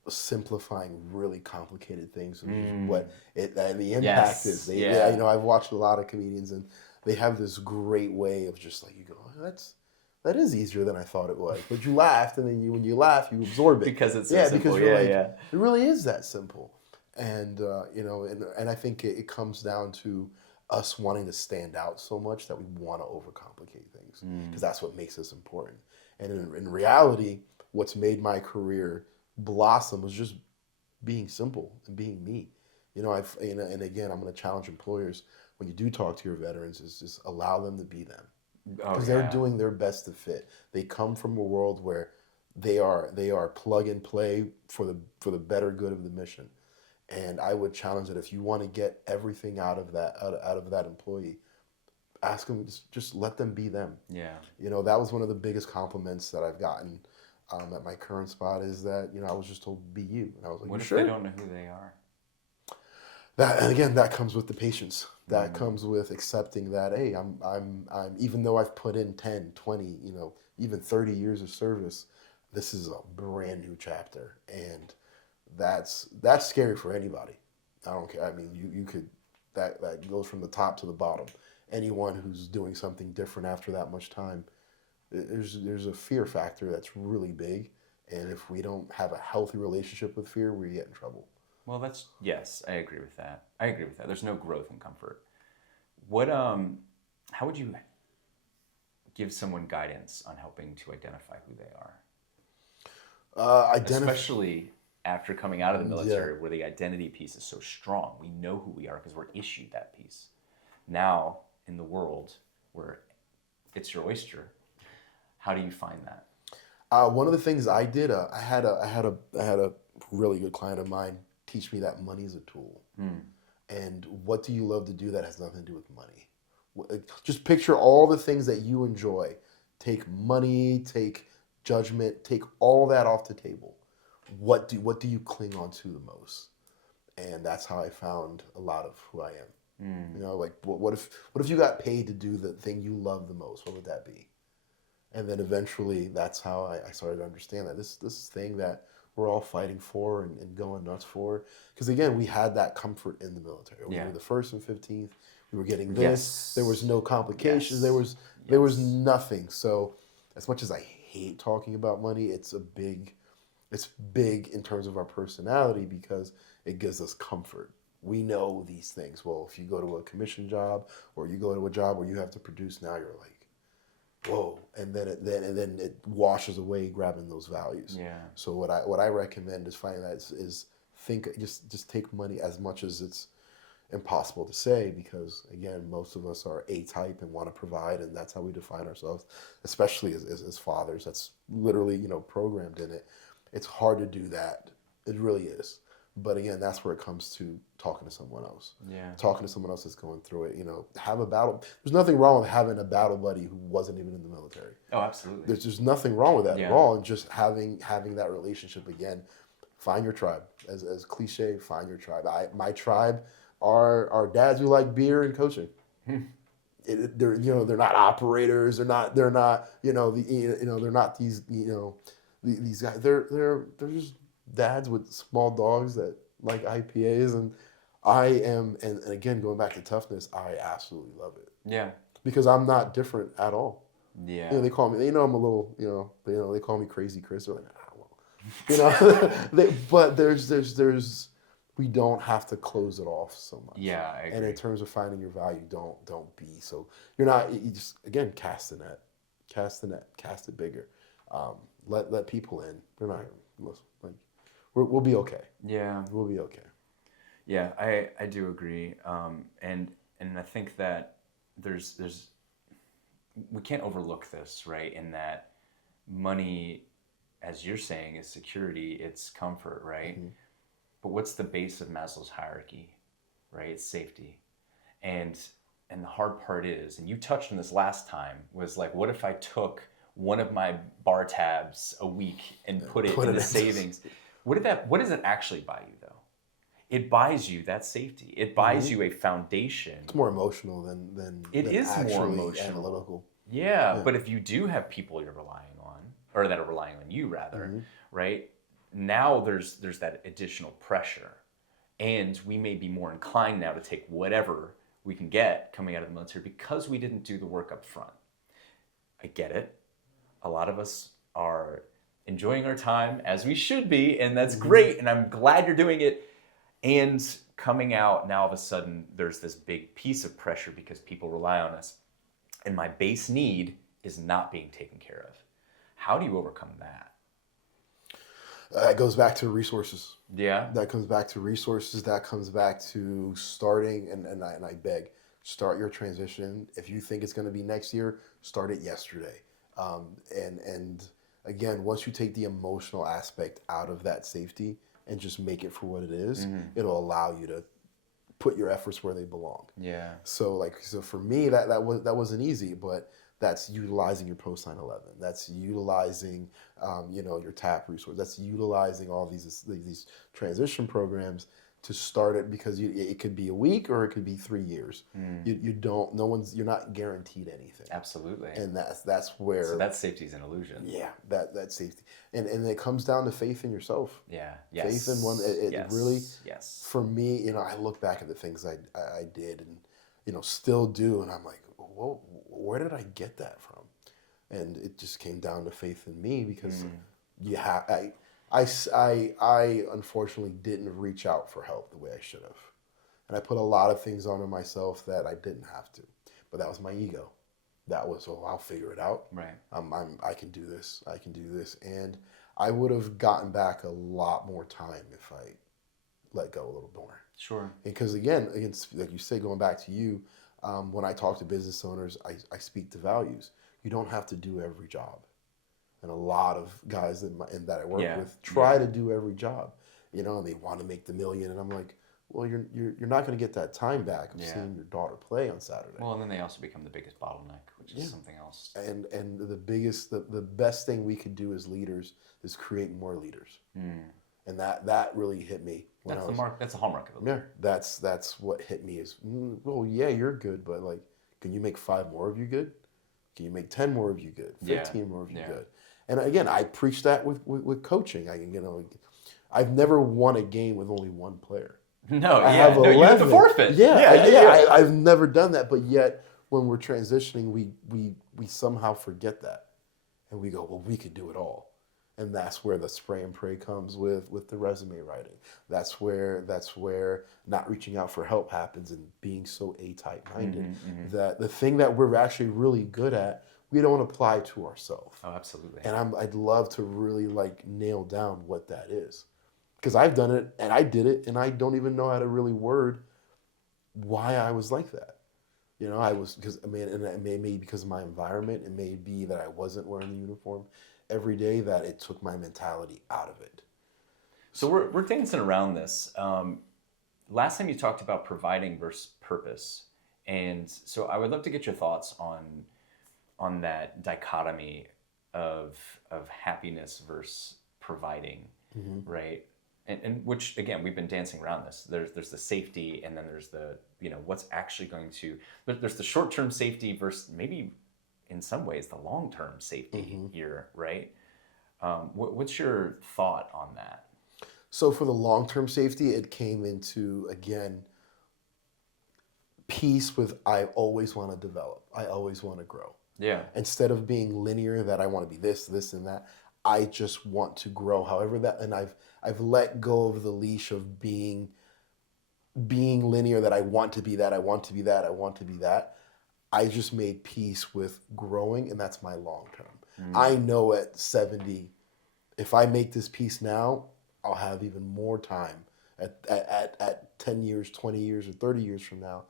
simplifying really complicated things, which is what the impact is. I've watched a lot of comedians, and they have this great way of just like, you go, oh, that is easier than I thought it was. But you laughed, and then when you laugh, you absorb it. Because it's so simple. Because you're it really is that simple. And, and I think it comes down to us wanting to stand out so much that we want to overcomplicate things, because that's what makes us important. And in reality, what's made my career blossom was just being simple and being me. And again, I'm going to challenge employers, when you do talk to your veterans, is just allow them to be them. Because they're doing their best to fit. They come from a world where they are plug and play for the better good of the mission. And I would challenge that if you want to get everything out of that employee, ask them, just let them be them. Yeah. That was one of the biggest compliments that I've gotten at my current spot, is that I was just told, be you. And I was like, what if sure? they don't know who they are? And again, that comes with the patience. That comes with accepting that, hey, I'm even though I've put in 10, 20, even 30 years of service, this is a brand new chapter, and that's scary for anybody. I don't care. I mean, you could that goes from the top to the bottom. Anyone who's doing something different after that much time, there's a fear factor that's really big, and if we don't have a healthy relationship with fear, we get in trouble. Well, yes, I agree with that. There's no growth in comfort. What how would you give someone guidance on helping to identify who they are? Especially after coming out of the military, where the identity piece is so strong. We know who we are because we're issued that piece. Now, in the world where it's your oyster, how do you find that? One of the things I did, I had a really good client of mine teach me that money is a tool. And what do you love to do that has nothing to do with money? Just picture all the things that you enjoy. Take money, take judgment, take all that off the table. What do you cling on to the most? And that's how I found a lot of who I am. Like what if you got paid to do the thing you love the most? What would that be? And then eventually, that's how I started to understand that this thing that we're all fighting for and going nuts for. Because again, we had that comfort in the military. We were the 1st and 15th. We were getting this. Yes. There was no complications. Yes. There was nothing. So as much as I hate talking about money, it's big in terms of our personality because it gives us comfort. We know these things. Well, if you go to a commission job or you go to a job where you have to produce, now you're like, whoa, and then it washes away grabbing those values. Yeah. So what I recommend is finding that is think just take money as much as it's impossible to say, because again, most of us are A-type and want to provide, and that's how we define ourselves, especially as fathers. That's literally programmed in it. It's hard to do that. It really is. But again, that's where it comes to talking to someone else. Yeah. Talking to someone else that's going through it. Have a battle. There's nothing wrong with having a battle buddy who wasn't even in the military. Oh, absolutely. There's nothing wrong with that at all. And just having that relationship again. Find your tribe. As cliche, find your tribe. My tribe are dads who like beer and coaching. They're not operators. They're not they're not these these guys. They're just dads with small dogs that like IPAs, and I am, and again, going back to toughness, I absolutely love it. Yeah. Because I'm not different at all. Yeah. They call me, I'm a little, they call me Crazy Chris. They're like, but there's, we don't have to close it off so much. Yeah, I agree. And in terms of finding your value, don't be, so you just, again, cast the net, cast it bigger. Let people in. They're not, like, we'll be okay. Yeah. We'll be okay. Yeah, I do agree. And I think that there's we can't overlook this, right? In that money, as you're saying, is security, it's comfort, right? Mm-hmm. But what's the base of Maslow's hierarchy, right? It's safety. And the hard part is, and you touched on this last time, was like, what if I took one of my bar tabs a week and put it in the savings? What does it actually buy you, though? It buys you that safety. It buys you a foundation. It's more emotional than it is more emotional. Analytical. Yeah, but if you do have people you're relying on, or that are relying on you rather, right? Now there's that additional pressure, and we may be more inclined now to take whatever we can get coming out of the military because we didn't do the work up front. I get it. A lot of us are enjoying our time as we should be, and that's great, and I'm glad you're doing it. And coming out, now all of a sudden, there's this big piece of pressure because people rely on us. And my base need is not being taken care of. How do you overcome that? That goes back to resources. Yeah. That comes back to resources. That comes back to starting, and I beg, start your transition. If you think it's going to be next year, start it yesterday. And again, once you take the emotional aspect out of that safety and just make it for what it is, it'll allow you to put your efforts where they belong. Yeah. So for me, that wasn't easy, but that's utilizing your post 9/11. That's utilizing, your TAP resource. That's utilizing all these transition programs to start it because it could be a week or it could be 3 years. You're not guaranteed anything. Absolutely. And that's where. So that safety is an illusion. Yeah, that safety. And it comes down to faith in yourself. Yeah. Yes. Faith in one. It really. Yes. For me, I look back at the things I did and, still do. And I'm like, whoa, where did I get that from? And it just came down to faith in me because I unfortunately didn't reach out for help the way I should have. And I put a lot of things onto myself that I didn't have to. But that was my ego. That was, I'll figure it out. Right. I can do this. I can do this. And I would have gotten back a lot more time if I let go a little more. Sure. Because again, like you say, going back to you, when I talk to business owners, I speak to values. You don't have to do every job. And a lot of guys that I work with try to do every job, and they want to make the million. And I'm like, well, you're not going to get that time back of seeing your daughter play on Saturday. Well, and then they also become the biggest bottleneck, which is something else. And the best thing we could do as leaders is create more leaders. And that really hit me. That's the hallmark of it. Yeah, that's what hit me is, well, yeah, you're good, but like, can you make 5 more of you good? Can you make 10 more of you good? 15 more of you good? And again, I preach that with coaching. I've never won a game with only one player. No, I have 11. You have to forfeit. I've never done that, but yet when we're transitioning, we somehow forget that, and we go, well, we could do it all. And that's where the spray and pray comes with the resume writing. That's where not reaching out for help happens and being so A-type minded that the thing that we're actually really good at, we don't apply to ourselves. Oh, absolutely. And I'd love to really nail down what that is. Because I've done it and I did it and I don't even know how to really word why I was like that. And it may be because of my environment. It may be that I wasn't wearing the uniform every day, that it took my mentality out of it. So we're dancing around this. Last time you talked about providing versus purpose. And so I would love to get your thoughts on that dichotomy of happiness versus providing, right? And which, again, we've been dancing around this. There's the safety, and then there's the, what's actually going to, there's the short-term safety versus maybe in some ways the long-term safety here, right? What's your thought on that? So for the long-term safety, it came into, again, peace with I always want to develop. I always want to grow. Yeah. Instead of being linear, that I want to be this, and that, I just want to grow. However that, and I've let go of the leash of being linear, that I want to be that, I want to be that, I want to be that. I just made peace with growing, and that's my long term. I know at 70, if I make this peace now, I'll have even more time at 10 years, 20 years, or 30 years from now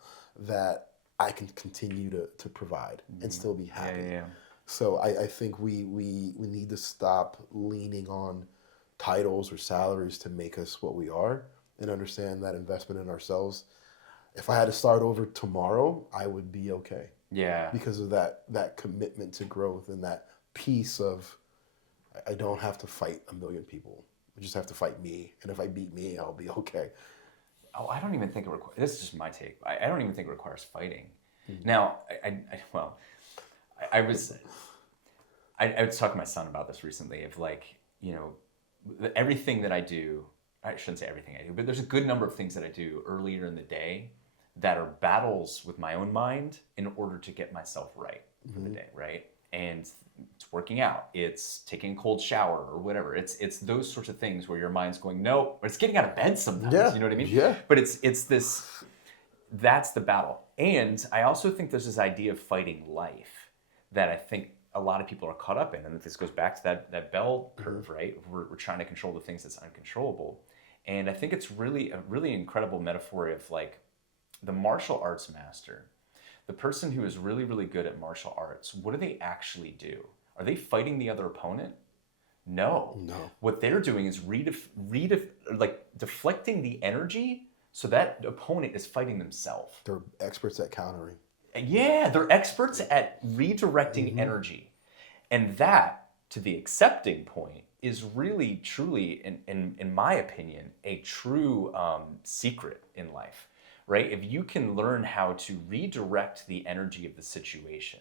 that I can continue to provide and still be happy. Yeah. So I think we need to stop leaning on titles or salaries to make us what we are, and understand that investment in ourselves. If I had to start over tomorrow, I would be okay. Yeah. Because of that commitment to growth and that piece of, I don't have to fight a million people. I just have to fight me. And if I beat me, I'll be okay. Oh, I don't even think it requires, this is just my take. I don't even think it requires fighting. Now, I was talking to my son about this recently, of everything that I do, I shouldn't say everything I do, but there's a good number of things that I do earlier in the day that are battles with my own mind in order to get myself right for the day, right? And it's working out, it's taking a cold shower or whatever. It's those sorts of things where your mind's going, no, or it's getting out of bed sometimes, you know what I mean? Yeah. But it's this, that's the battle. And I also think there's this idea of fighting life that I think a lot of people are caught up in. And this goes back to that bell curve, right? We're trying to control the things that's uncontrollable. And I think it's really a really incredible metaphor of the martial arts master, the person who is really, really good at martial arts. What do they actually do? Are they fighting the other opponent? No. What they're doing is deflecting the energy so that opponent is fighting themselves. They're experts at countering. Yeah, they're experts at redirecting energy. And that to the accepting point is really, truly, in my opinion, a true secret in life, right? If you can learn how to redirect the energy of the situation,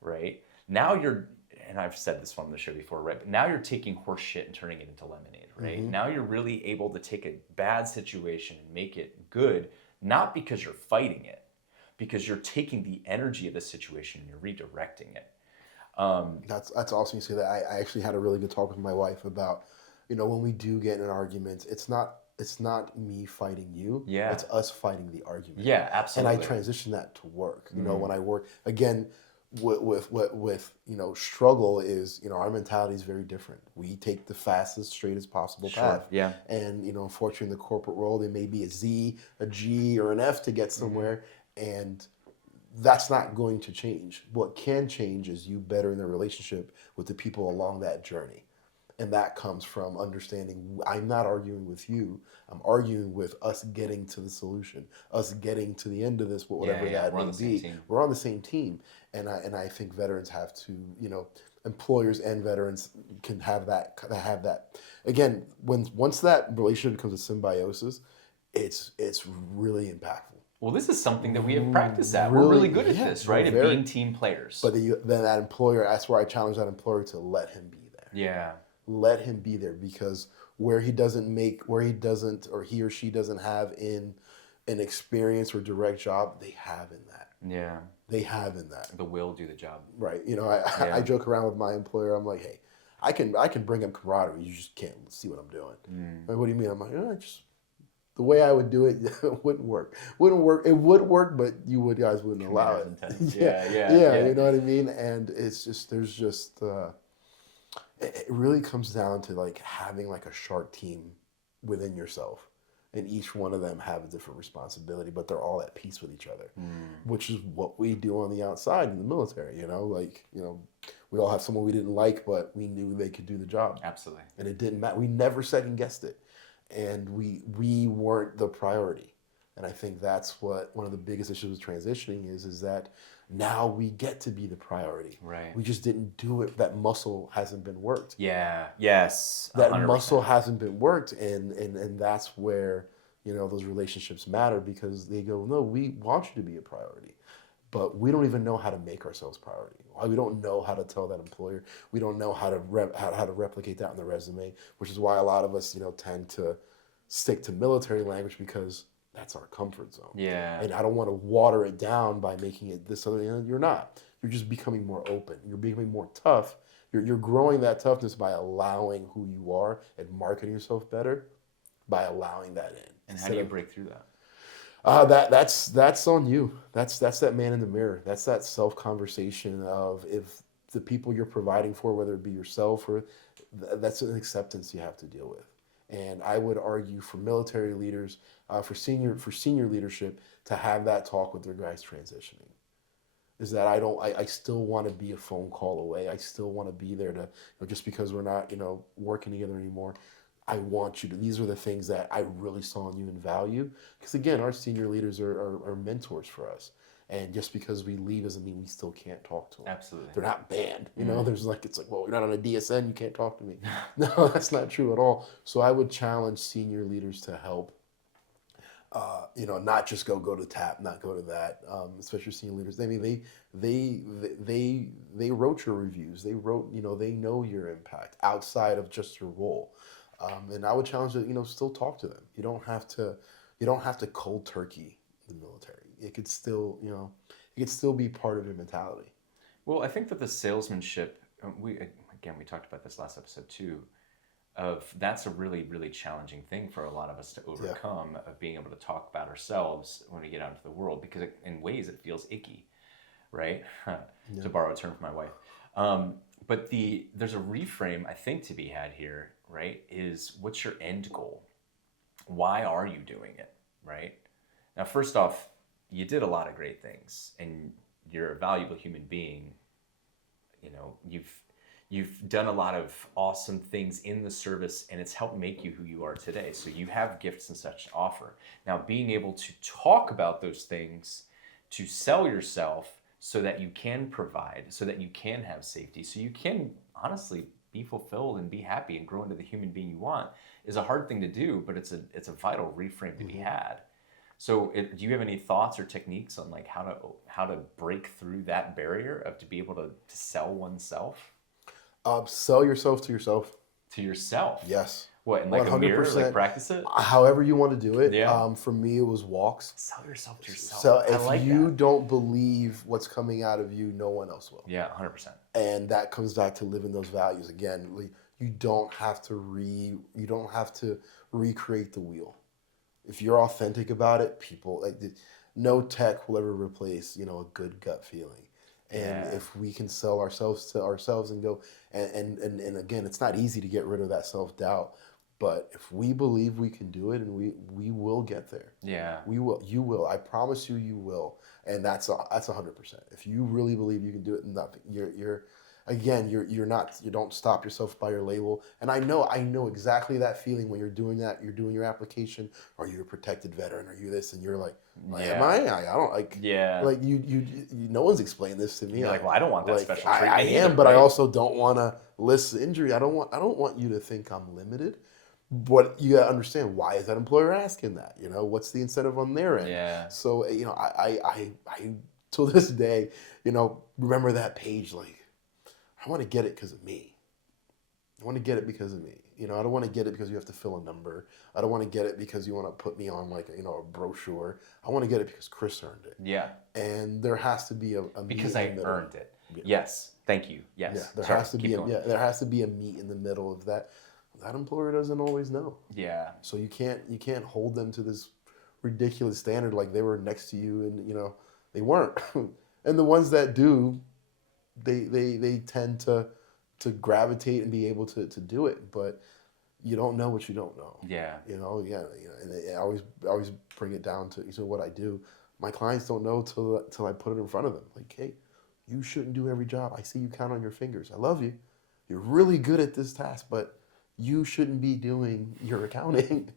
right? Now you're, and I've said this on the show before, right? But now you're taking horse shit and turning it into lemonade, right? Mm-hmm. Now you're really able to take a bad situation and make it good, not because you're fighting it, because you're taking the energy of the situation and you're redirecting it. That's awesome you say that. I actually had a really good talk with my wife about, when we do get in an argument, it's not me fighting you. Yeah. It's us fighting the argument. Yeah, absolutely. And I transition that to work. When I work again with struggle is, our mentality is very different. We take the fastest, straightest possible path. Yeah. And unfortunately in the corporate world, it may be a Z, a G, or an F to get somewhere, and that's not going to change. What can change is you bettering the relationship with the people along that journey. And that comes from understanding I'm not arguing with you. I'm arguing with us getting to the solution, us getting to the end of this, whatever that may be. We're on the same team. And I think veterans have to, employers and veterans can have that. Again, once that relationship becomes a symbiosis, it's really impactful. Well, this is something that we have practiced at. We're really good at this, right? At being team players. But then that employer, that's where I challenge that employer to let him be there. Yeah. Let him be there, because where he or he or she doesn't have in an experience or direct job, they have in that. Yeah. They have in that. The will do the job. Right. I joke around with my employer. I'm like, hey, I can bring up camaraderie. You just can't see what I'm doing. Like, what do you mean? I'm like, just the way I would do it wouldn't work. It would work, but you guys wouldn't allow it. Yeah. You know what I mean? And it's just it really comes down to like having like a shark team within yourself, and each one of them have a different responsibility, but they're all at peace with each other, which is what we do on the outside in the military. We all have someone we didn't like, but we knew they could do the job. Absolutely. And it didn't matter. We never second guessed it. And we weren't the priority. And I think that's what one of the biggest issues with transitioning is that now we get to be the priority. Right. We just didn't do it. That muscle hasn't been worked. Yeah. Yes. 100%. That muscle hasn't been worked, and that's where those relationships matter, because they go, no, we want you to be a priority, but we don't even know how to make ourselves priority. We don't know how to tell that employer. We don't know how to replicate that in the resume, which is why a lot of us tend to stick to military language, because that's our comfort zone. Yeah. And I don't want to water it down by making it this other. You're not. You're just becoming more open. You're becoming more tough. You're growing that toughness by allowing who you are and marketing yourself better by allowing that in. And how do you break through that? That's on you. That's that man in the mirror. That's that self-conversation of, if the people you're providing for, whether it be yourself or that's an acceptance you have to deal with. And I would argue for military leaders, for senior leadership, to have that talk with their guys transitioning. Is that I still want to be a phone call away. I still want to be there to, just because we're not, working together anymore. I want you to, these are the things that I really saw in you and value. Because again, our senior leaders are mentors for us. And just because we leave doesn't mean we still can't talk to them. Absolutely. They're not banned. There's it's like, well, you're not on a DSN, you can't talk to me. No, that's not true at all. So I would challenge senior leaders to help, not just go to TAP, not go to that, especially senior leaders. I mean, they wrote your reviews. They wrote, they know your impact outside of just your role. And I would challenge that, still talk to them. You don't have to cold turkey the military. It could still, be part of your mentality. Well, I think that the salesmanship, we talked about this last episode too, that's a really, really challenging thing for a lot of us to overcome, of being able to talk about ourselves when we get out into the world, because in ways it feels icky, right? To borrow a term from my wife. But there's a reframe, I think, to be had here, right? Is, what's your end goal? Why are you doing it, right? Now, first off, you did a lot of great things, and you're a valuable human being. You've done a lot of awesome things in the service, and it's helped make you who you are today. So you have gifts and such to offer. Now, being able to talk about those things, to sell yourself so that you can provide, so that you can have safety, so you can honestly be fulfilled and be happy and grow into the human being you want, is a hard thing to do, but it's a vital reframe to be had. So do you have any thoughts or techniques on like how to break through that barrier of to be able to sell oneself? Sell yourself to yourself. To yourself? Yes. What, in like 100%, a mirror, like practice it? However you want to do it. Yeah. For me, it was walks. Sell yourself to yourself. So if you don't believe what's coming out of you, no one else will. Yeah, 100%. And that comes back to living those values. Again, you don't have to recreate the wheel. If you're authentic about it, people no tech will ever replace, a good gut feeling. And if we can sell ourselves to ourselves and go, and again, it's not easy to get rid of that self-doubt, but if we believe we can do it, and we will get there. Yeah. We will. You will. I promise you, you will. And that's 100%. If you really believe you can do it, nothing. You don't stop yourself by your label. And I know exactly that feeling when you're doing that. You're doing your application, or you're a protected veteran, or you this, and you're like, am I? I don't like. Yeah. Like you no one's explained this to me. You're like, well, I don't want that special treatment. I am, but I also don't want to list injury. I don't want you to think I'm limited. But you gotta understand, why is that employer asking that? What's the incentive on their end? Yeah. So I till this day, remember that page, like, I want to get it because of me. I want to get it because of me. I don't want to get it because you have to fill a number. I don't want to get it because you want to put me on like a brochure. I want to get it because Chris earned it. Yeah. And there has to be a because I earned it. Yeah. Yes. Thank you. Yes. Yeah. There has to be a meet in the middle of that. That employer doesn't always know. Yeah. So you can't hold them to this ridiculous standard like they were next to you and they weren't. And the ones that do, they tend to gravitate and be able to do it, but you don't know what you don't know. Yeah. And I always bring it down to what I do. My clients don't know till I put it in front of them. Like, hey, you shouldn't do every job. I see you count on your fingers. I love you. You're really good at this task, but you shouldn't be doing your accounting.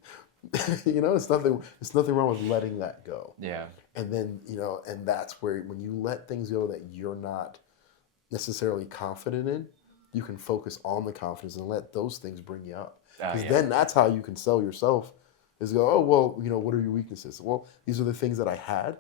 It's nothing wrong with letting that go. Yeah. And then, and that's where when you let things go that you're not necessarily confident in, you can focus on the confidence and let those things bring you up. Because then that's how you can sell yourself, is go, oh, well, what are your weaknesses? Well, these are the things that I had,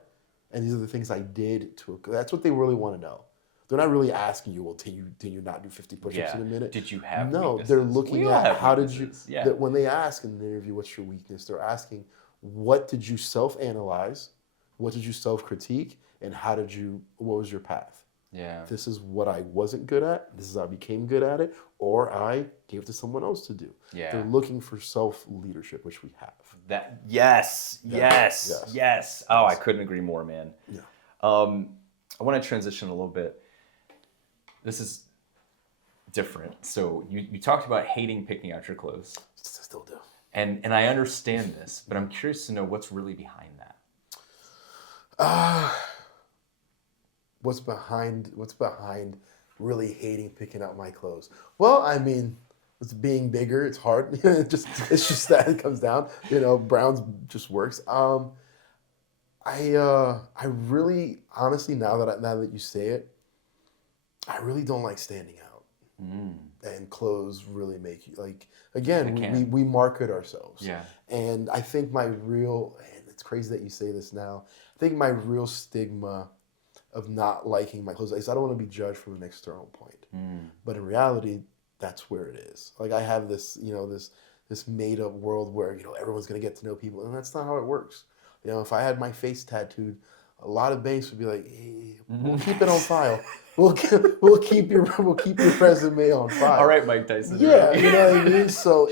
and these are the things I did that's what they really want to know. They're not really asking you, well, did you not do 50 push-ups in a minute? Did you have weaknesses? They're looking at how did you, that when they ask in an interview, what's your weakness? They're asking, what did you self-analyze? What did you self-critique? And what was your path? Yeah. This is what I wasn't good at. This is how I became good at it. Or I gave it to someone else to do. Yeah. They're looking for self-leadership, which we have. Yes. Oh, I couldn't agree more, man. Yeah. I want to transition a little bit. This is different. So you talked about hating picking out your clothes. I still do. And I understand this, but I'm curious to know what's really behind that. What's behind really hating picking out my clothes? Well, I mean, it's being bigger. It's hard. It's just that it comes down. Browns just works. I really, honestly, now that you say it, I really don't like standing out. And clothes really make you, like, again, we market ourselves. Yeah. And I think and it's crazy that you say this now, I think my real stigma of not liking my clothes is I don't want to be judged from an external point. But in reality, that's where it is. Like, I have this, this made up world where, everyone's going to get to know people, and that's not how it works. If I had my face tattooed, a lot of banks would be like, hey, we'll keep it on file. We'll keep your resume on file. All right, Mike Tyson. Yeah, you know what I mean? So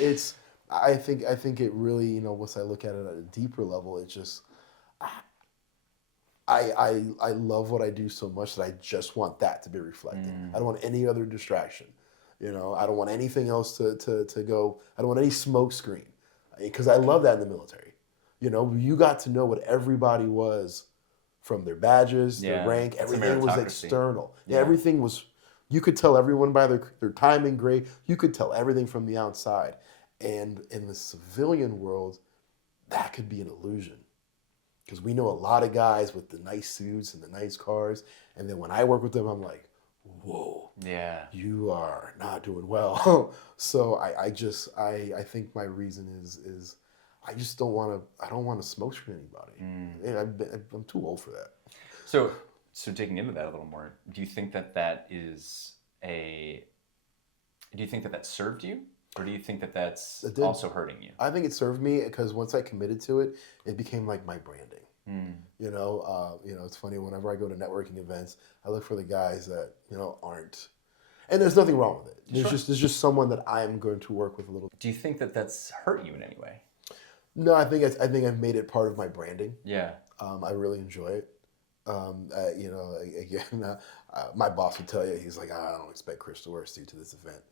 I think it really, once I look at it at a deeper level, it's just, I love what I do so much that I just want that to be reflected. I don't want any other distraction. I don't want anything else to go. I don't want any smoke screen, because I love that in the military. You got to know what everybody was, from their badges, their rank, everything was external. Yeah, everything was, you could tell everyone by their time and grade. You could tell everything from the outside. And in the civilian world, that could be an illusion. Because we know a lot of guys with the nice suits and the nice cars, and then when I work with them, I'm like, whoa, Yeah. you are not doing well. So I think my reason is I just don't want to. I don't want to smoke screen anybody. And I'm too old for that. So digging into that a little more, do you think that is a? Do you think that served you, or do you think that that's also hurting you? I think it served me because once I committed to it, it became like my branding. You know, it's funny. Whenever I go to networking events, I look for the guys that aren't. And there's nothing wrong with it. There's just someone that I'm going to work with a little. Do you think that that's hurt you in any way? No, I think I've made it part of my branding. Yeah. I really enjoy it. Again, my boss would tell you, he's like, I don't expect Chris to wear a suit to this event,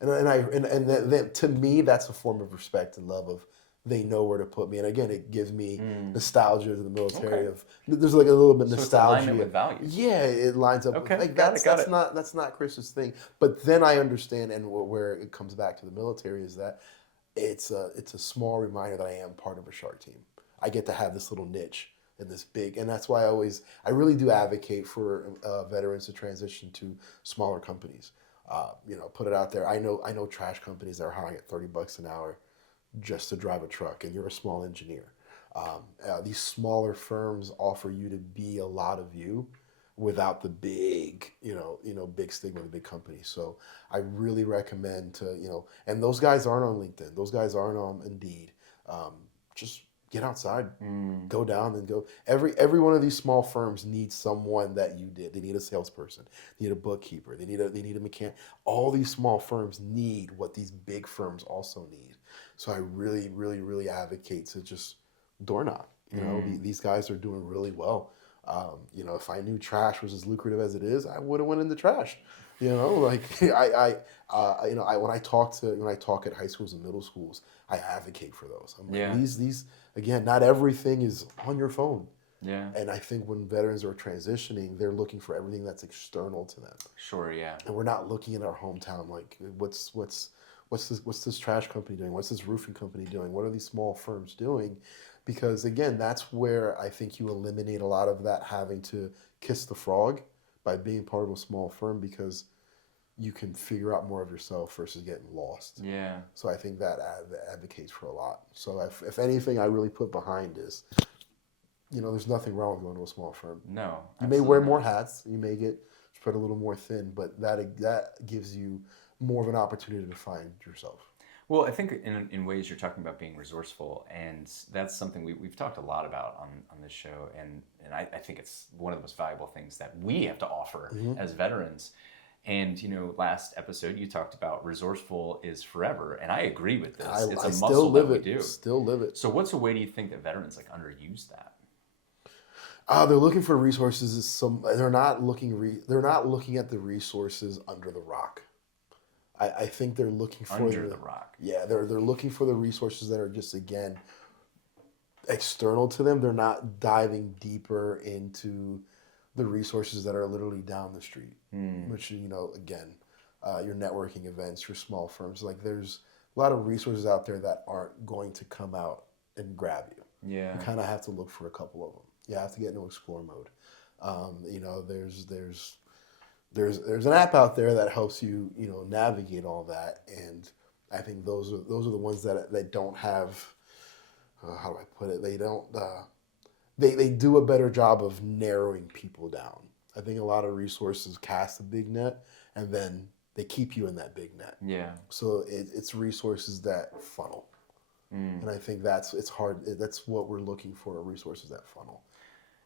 and to me, that's a form of respect and love of they know where to put me, and again, it gives me nostalgia to the military. Of there's like a little bit nostalgia. It's alignment with values. Yeah, it lines up. Okay, Like got it. that's not Chris's thing. But then I understand, and where it comes back to the military is that it's a small reminder that I am part of a shark team. I get to have this little niche in this big, and that's why I really do advocate for veterans to transition to smaller companies. Put it out there. I know trash companies that are hiring at $30 an hour just to drive a truck, and you're a small engineer. These smaller firms offer you to be a lot of you without the big, big stigma of the big company. So I really recommend to, and those guys aren't on LinkedIn. Those guys aren't on Indeed. Just get outside, go down and go. Every one of these small firms needs someone that you did. They need a salesperson, they need a bookkeeper, they need a mechanic. All these small firms need what these big firms also need. So I really, really, really advocate to just door knock. These guys are doing really well. If I knew trash was as lucrative as it is, I would have went into trash. When I talk at high schools and middle schools, I advocate for those. I'm like, these again, not everything is on your phone. Yeah. And I think when veterans are transitioning, they're looking for everything that's external to them. Sure, yeah. And we're not looking at our hometown like what's this trash company doing? What's this roofing company doing? What are these small firms doing? Because again, that's where I think you eliminate a lot of that having to kiss the frog by being part of a small firm, because you can figure out more of yourself versus getting lost. Yeah. So I think that advocates for a lot. So if anything I really put behind is, there's nothing wrong with going to a small firm. No. You may wear more hats, you may get spread a little more thin, but that gives you more of an opportunity to find yourself. Well, I think in ways you're talking about being resourceful, and that's something we've talked a lot about on this show, and I think it's one of the most valuable things that we have to offer as veterans. And last episode you talked about resourceful is forever, and I agree with this. It's a muscle that we do. Still live it. So what's a way do you think that veterans underuse that? They're looking for resources. They're not looking at the resources under the rock. I think they're looking for under the rock. Yeah, they're looking for the resources that are just, again, external to them. They're not diving deeper into the resources that are literally down the street, which, again, your networking events, your small firms. Like, there's a lot of resources out there that aren't going to come out and grab you. Yeah. You kind of have to look for a couple of them. You have to get into explore mode. There's an app out there that helps you, navigate all that, and I think those are the ones that don't have, how do I put it? They don't. They do a better job of narrowing people down. I think a lot of resources cast a big net, and then they keep you in that big net. Yeah. So it's resources that funnel, and I think it's hard. That's what we're looking for: resources that funnel.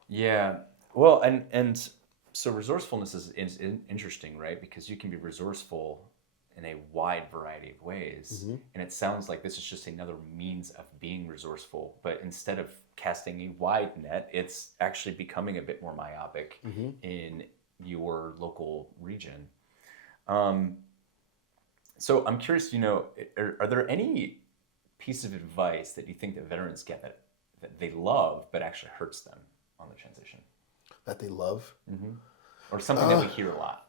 Yeah. Well, and so resourcefulness is interesting, right? Because you can be resourceful in a wide variety of ways. And it sounds like this is just another means of being resourceful, but instead of casting a wide net, it's actually becoming a bit more myopic in your local region. So I'm curious, are there any pieces of advice that you think that veterans get that they love, but actually hurts them on the transition? That they love? Or something that we hear a lot?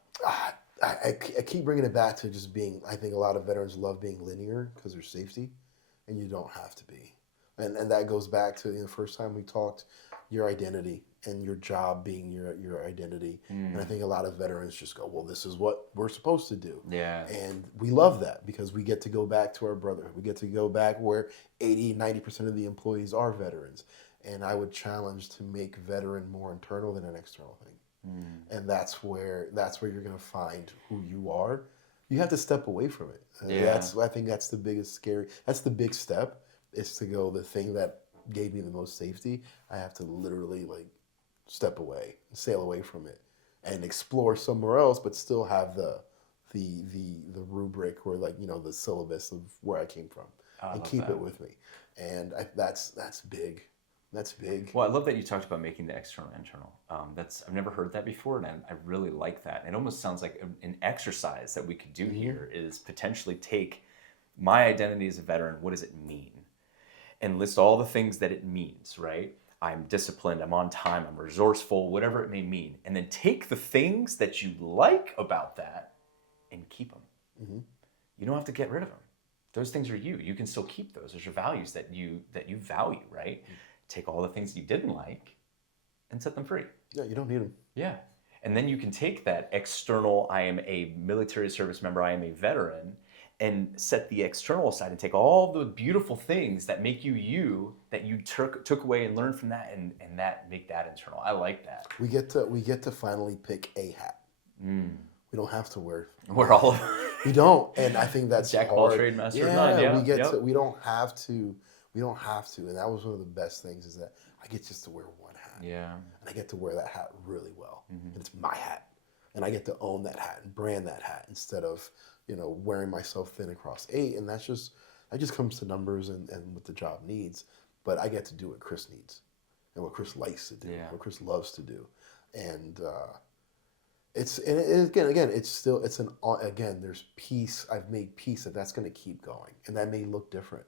I keep bringing it back to just being, I think a lot of veterans love being linear because there's safety, and you don't have to be. And that goes back to the first time we talked, your identity and your job being your identity. And I think a lot of veterans just go, well, this is what we're supposed to do. Yeah. And we love that because we get to go back to our brotherhood. We get to go back where 90% of the employees are veterans. And I would challenge to make veteran more internal than an external thing. And that's where you're going to find who you are. You have to step away from it. I think that's the biggest that's the big step, is to go, the thing that gave me the most safety, I have to literally like step away, sail away from it, and explore somewhere else, but still have the rubric, or like, you know, the syllabus of where I came from, and keep it with me. And that's big. That's big. Well, I love that you talked about making the external internal. I've never heard that before, and I really like that. It almost sounds like an exercise that we could do here is potentially take my identity as a veteran. What does it mean? And list all the things that it means, right? I'm disciplined, I'm on time, I'm resourceful, whatever it may mean. And then take the things that you like about that and keep them. You don't have to get rid of them. Those things are you. You can still keep those. Those are values that you value, right? Take all the things you didn't like and set them free. Yeah, you don't need them. Yeah. And then you can take that external, I am a military service member, I am a veteran, and set the external aside and take all the beautiful things that make you, that you took away and learned from that, and that make that internal. I like that. We get to finally pick a hat. We don't have to wear all of we don't, and I think that's Jack of all trade, master of none. Yeah, we don't have to. We don't have to, and that was one of the best things, is that I get just to wear one hat. Yeah. And I get to wear that hat really well, and it's my hat, and I get to own that hat and brand that hat, instead of, you know, wearing myself thin across 8. And that just comes to numbers and what the job needs. But I get to do what Chris needs, and what Chris likes to do, what Chris loves to do, and there's peace. I've made peace that's going to keep going, and that may look different.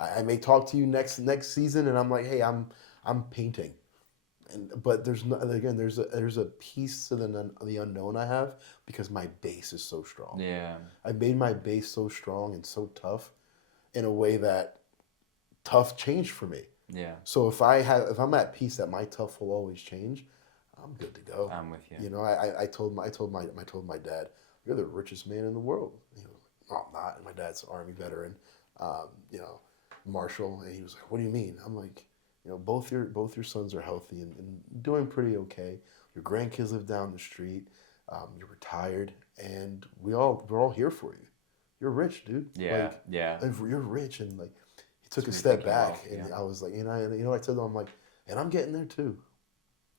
I may talk to you next season, and I'm like, hey, I'm painting, but there's a piece to the unknown I have, because my base is so strong. Yeah, I made my base so strong and so tough, in a way that tough changed for me. Yeah. So if I'm at peace that my tough will always change, I'm good to go. I'm with you. You know, I told my dad, you're the richest man in the world. He was like, no, I'm not. And my dad's an Army veteran, you know, Marshall, and he was like, what do you mean? I'm like, you know, both your sons are healthy and doing pretty okay. Your grandkids live down the street. You're retired, and we're all here for you. You're rich, dude. Yeah, You're rich, and like, he took a step back, and I was like, you know, I said to him, I'm like, and I'm getting there too.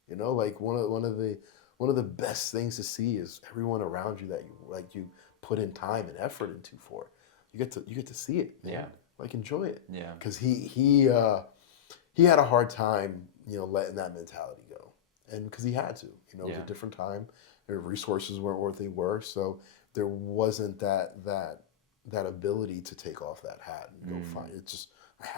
You know, like one of the best things to see is everyone around you that you put in time and effort into for. You get to see it. Man. Yeah. Like, enjoy it. Yeah. Because he had a hard time, you know, letting that mentality go, and because he had to, you know, it was a different time. Their resources weren't what they were, so there wasn't that ability to take off that hat and go find it. Just,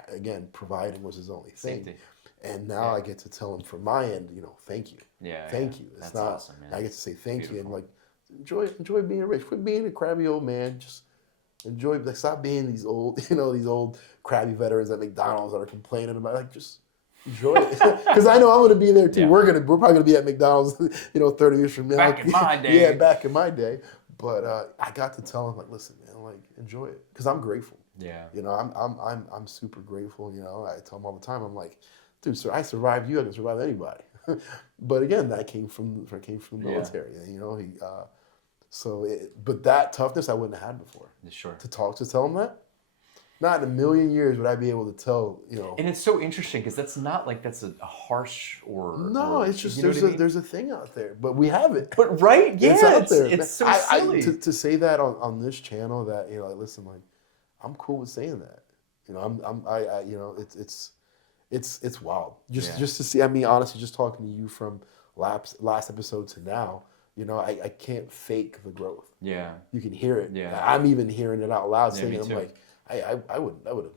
again, providing was his only thing. Safety. And now I get to tell him from my end, you know, thank you. Yeah. Thank you. It's That's not awesome, man. I get to say thank you, and Beautiful. like enjoy being rich. Quit being a crabby old man. Just enjoy, like, stop being these old crabby veterans at McDonald's that are complaining about, like, just enjoy it. Because I know I'm gonna be there too. Yeah. We're probably gonna be at McDonald's, you know, 30 years from now. Back in my day. Yeah, back in my day. But I got to tell him, like, listen, man, like, enjoy it, because I'm grateful. Yeah. You know, I'm super grateful. You know, I tell him all the time, I'm like, dude, sir, I survived you. I can survive anybody. But again, that came from the military. You know, but that toughness I wouldn't have had before. Sure. To tell him that, not in a million years would I be able to tell. You know. And it's so interesting, because that's not like that's a harsh or. No, it's just there's a thing out there, but we have it. But right, yeah, it's out there. It's so silly. To say that on this channel, that, you know, like, listen, like, I'm cool with saying that. You know, I you know, it's wild. Just to see. I mean, honestly, just talking to you from last episode to now, you know, I can't fake the growth. Yeah. You can hear it. Yeah. I'm even hearing it out loud, saying me it. I'm too. like, I would have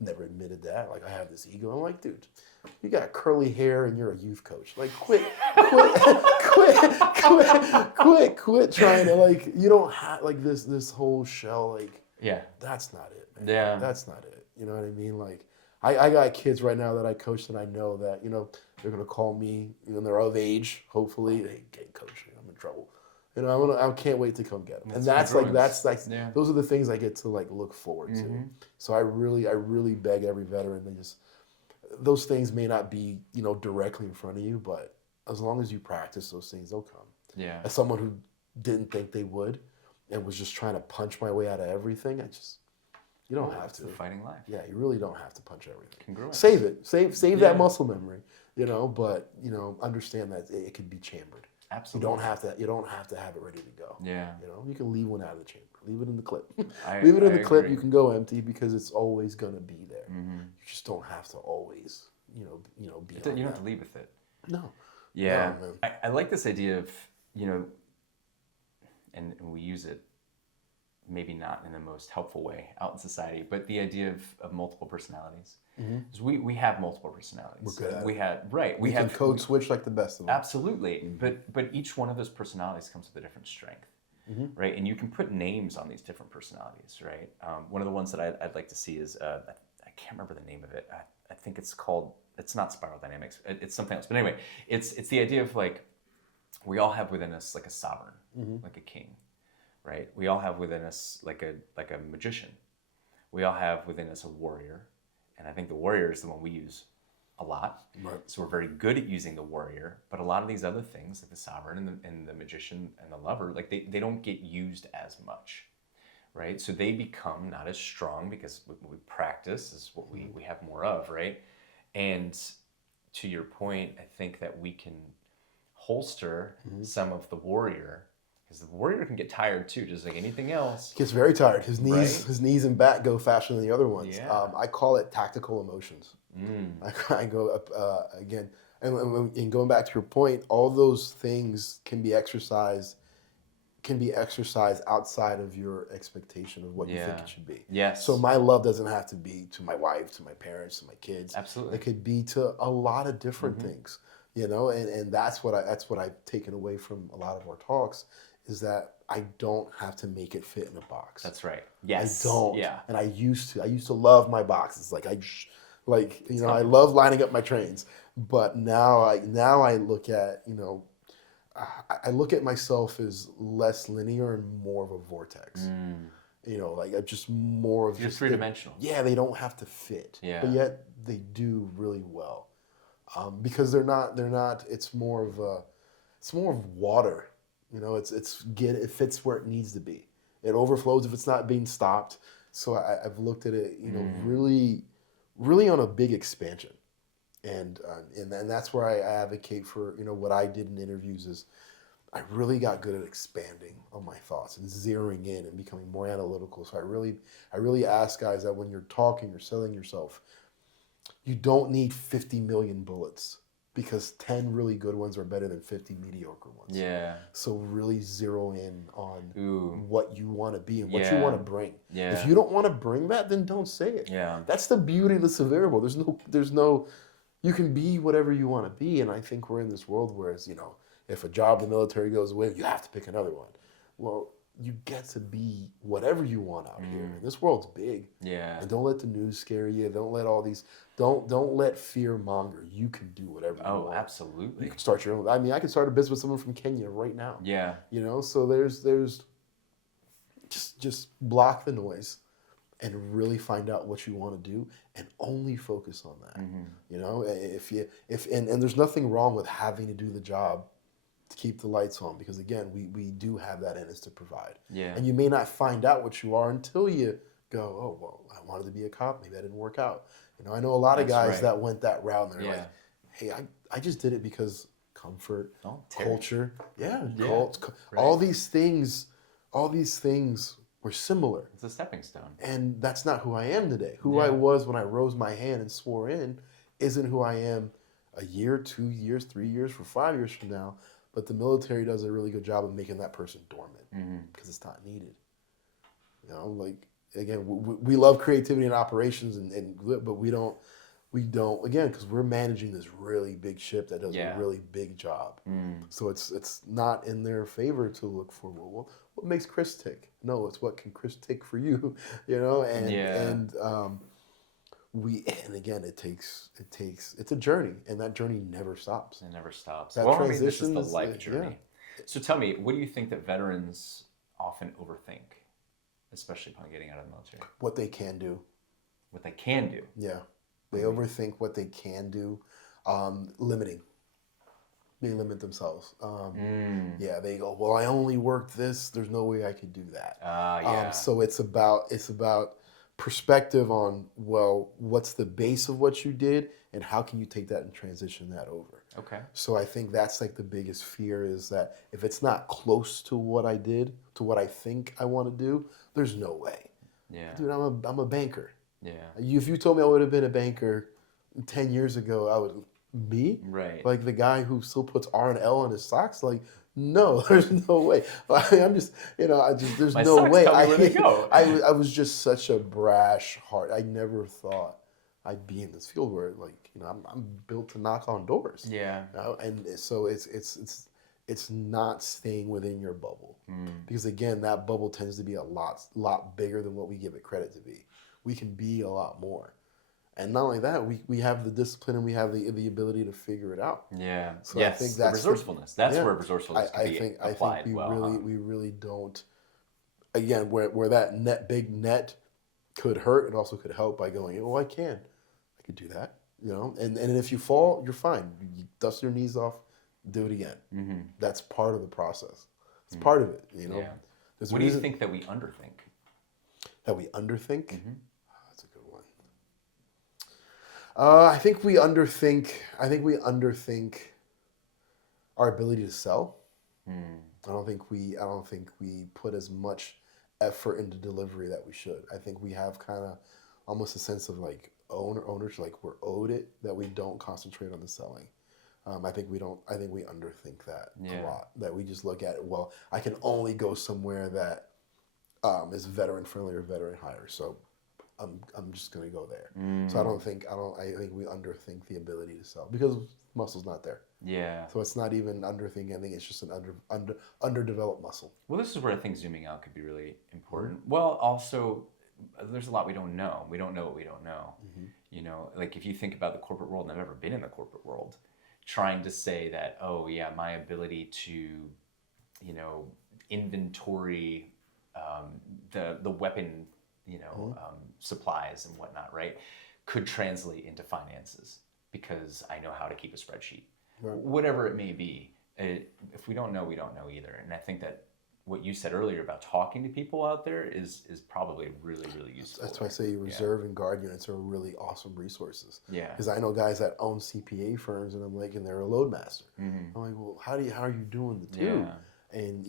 never admitted that. Like, I have this ego. I'm like, dude, you got curly hair and you're a youth coach. Like, quit trying to, like, you don't have, like, this whole shell, like, Yeah. that's not it, man. Yeah. That's not it. You know what I mean? Like, I got kids right now that I coach that I know that, you know, They're going to call me when they're of age, hopefully. Hey, coach, I'm in trouble. I can't wait to come get them. And that's those are the things I get to like look forward to. So I really beg every veteran to just, those things may not be, directly in front of you, but as long as you practice those things, they'll come. Yeah. As someone who didn't think they would and was just trying to punch my way out of everything, you don't have to. It's a fighting life. Yeah, you really don't have to punch everything. Congruence. Save it. Save that muscle memory, but understand that it can be chambered. Absolutely. You don't have to have it ready to go. Yeah. You can leave one out of the chamber. Leave it in the clip. Leave it in the clip. You can go empty because it's always going to be there. You just don't have to always, be. You don't have to leave with it. No. Yeah. No, I like this idea of, and we use it maybe not in the most helpful way out in society, but the idea of multiple personalities. Because we have multiple personalities. We're good at it. We can code switch like the best of them. Absolutely. But each one of those personalities comes with a different strength. Right? And you can put names on these different personalities, right? One of the ones that I'd like to see is, I can't remember the name of it. I think it's not spiral dynamics. It's something else. But anyway, it's the idea of like, we all have within us like a sovereign, like a king, right? We all have within us like a magician. We all have within us a warrior. And I think the warrior is the one we use a lot. Right. So we're very good at using the warrior, but a lot of these other things, like the sovereign and the magician and the lover, like they don't get used as much, right? So they become not as strong because what we practice is what we have more of, right? And to your point, I think that we can holster some of the warrior, because the warrior can get tired too, just like anything else. Gets very tired. His knees and back go faster than the other ones. Yeah. I call it tactical emotions. I go up again, and going back to your point, all those things can be exercised outside of your expectation of what you think it should be. Yes. So my love doesn't have to be to my wife, to my parents, to my kids. Absolutely. It could be to a lot of different things, and that's what I've taken away from a lot of our talks, is that I don't have to make it fit in a box. That's right. Yes. I don't. Yeah. And I used to love my boxes. I love lining up my trains. But now I look at, I look at myself as less linear and more of a vortex. Just more of just three-dimensional. Yeah, they don't have to fit. Yeah. But yet they do really well. Because they're not, it's more of water. It fits where it needs to be. It overflows if it's not being stopped. So I've looked at it, really, really on a big expansion, and that's where I advocate for what I did in interviews is I really got good at expanding on my thoughts and zeroing in and becoming more analytical. So I really ask guys that when you're talking or selling yourself, you don't need 50 million bullets, because 10 really good ones are better than 50 mediocre ones. Yeah. So really zero in on Ooh. what you want to be and what you want to bring. Yeah. If you don't want to bring that, then don't say it. Yeah. That's the beauty of the variable. There's no, you can be whatever you want to be. And I think we're in this world where it's, if a job in the military goes away, you have to pick another one. Well, you get to be whatever you want out here. And this world's big. Yeah. And don't let the news scare you. Don't let all these, don't let fear monger. You can do whatever you want. Oh, absolutely. You can start your own. I mean, I could start a business with someone from Kenya right now. Yeah. So there's just block the noise and really find out what you want to do and only focus on that. And there's nothing wrong with having to do the job to keep the lights on, because again, we do have that in us to provide. Yeah. And you may not find out what you are until you go, oh, well, I wanted to be a cop. Maybe that didn't work out. I know a lot of guys that went that route, and they're like, hey, I just did it because comfort, culture, all these things were similar. It's a stepping stone. And that's not who I am today. Who I was when I rose my hand and swore in isn't who I am a year, 2 years, 3 years, 5 years from now. But the military does a really good job of making that person dormant because it's not needed. Again, we love creativity and operations, but we don't again, because we're managing this really big ship that does a really big job. So it's not in their favor to look for what makes Chris tick. No, it's what can Chris tick for you, and again, it's a journey, and that journey never stops. It never stops. That Well, I mean, this is transition the is, life journey. So tell me, what do you think that veterans often overthink, especially upon getting out of the military? What they can do. What they can do. Yeah. They overthink what they can do, limiting. They limit themselves. Yeah, they go, well, I only worked this. There's no way I could do that. Yeah. So it's about perspective on, well, what's the base of what you did, and how can you take that and transition that over? Okay. So I think that's like the biggest fear, is that if it's not close to what I did, to what I think I want to do, there's no way. Yeah. Dude, I'm a banker. Yeah. If you told me I would have been a banker 10 years ago, I would be Right. like the guy who still puts R and L on his socks. Like, no, there's no way. I'm just, there's My no socks way. tell me where they go. I was just such a brash heart. I never thought I'd be in this field where, like, I'm built to knock on doors. Yeah. And so it's not staying within your bubble, because again, that bubble tends to be a lot bigger than what we give it credit to be. We can be a lot more. And not only that, we have the discipline, and we have the ability to figure it out. Yeah. So yes. I think that's resourcefulness. That's where resourcefulness can be applied. I think well. we really don't. Again, where that big net could hurt, it also could help by going, oh, I could do that. And if you fall, you're fine. You dust your knees off, do it again. Mm-hmm. That's part of the process. It's part of it. Yeah. There's what do you think that we underthink? That we underthink? Mm-hmm. That's a good one. I think we underthink our ability to sell. I don't think we put as much effort into delivery that we should. I think we have kind of almost a sense of like owners, like we're owed it, that we don't concentrate on the selling. I think we underthink that a lot. That we just look at it, well, I can only go somewhere that is veteran friendly or veteran hire. So I'm just gonna go there. So I think we underthink the ability to sell, because muscle's not there. Yeah. So it's not even underthinking. I think it's just an underdeveloped muscle. Well, this is where I think zooming out could be really important. Well, also, there's a lot we don't know. We don't know what we don't know. Like if you think about the corporate world, and I've never been in the corporate world, trying to say that, oh yeah, my ability to, inventory the weapon, supplies and whatnot, right, could translate into finances because I know how to keep a spreadsheet. Right. Whatever it may be. If we don't know, we don't know either. And I think that what you said earlier about talking to people out there is probably really, really useful. That's why I say reserve and guard units are really awesome resources. Yeah. Because I know guys that own CPA firms, and I'm like, and they're a load master. Mm-hmm. I'm like, well, how are you doing the two? Yeah. And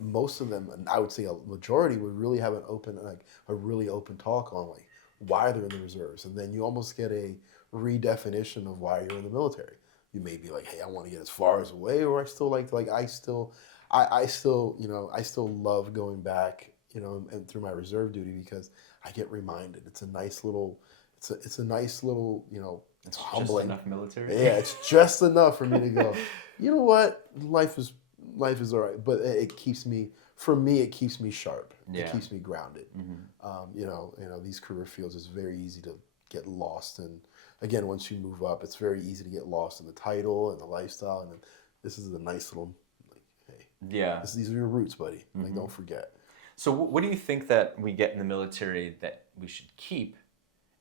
most of them, and I would say a majority, would really have a really open talk on like why they're in the reserves, and then you almost get a redefinition of why you're in the military. You may be like, hey, I want to get as far as away, or I still I still love going back, and through my reserve duty, because I get reminded. It's a nice little, it's it's humbling. Just enough military. Yeah, it's just enough for me to go, you know what, life is all right, but it keeps me sharp. Yeah. It keeps me grounded. Mm-hmm. These career fields, it's very easy to get lost, and again, once you move up, it's very easy to get lost in the title and the lifestyle, and this is a nice little, yeah. These are your roots, buddy. Mm-hmm. Like, don't forget. So what do you think that we get in the military that we should keep,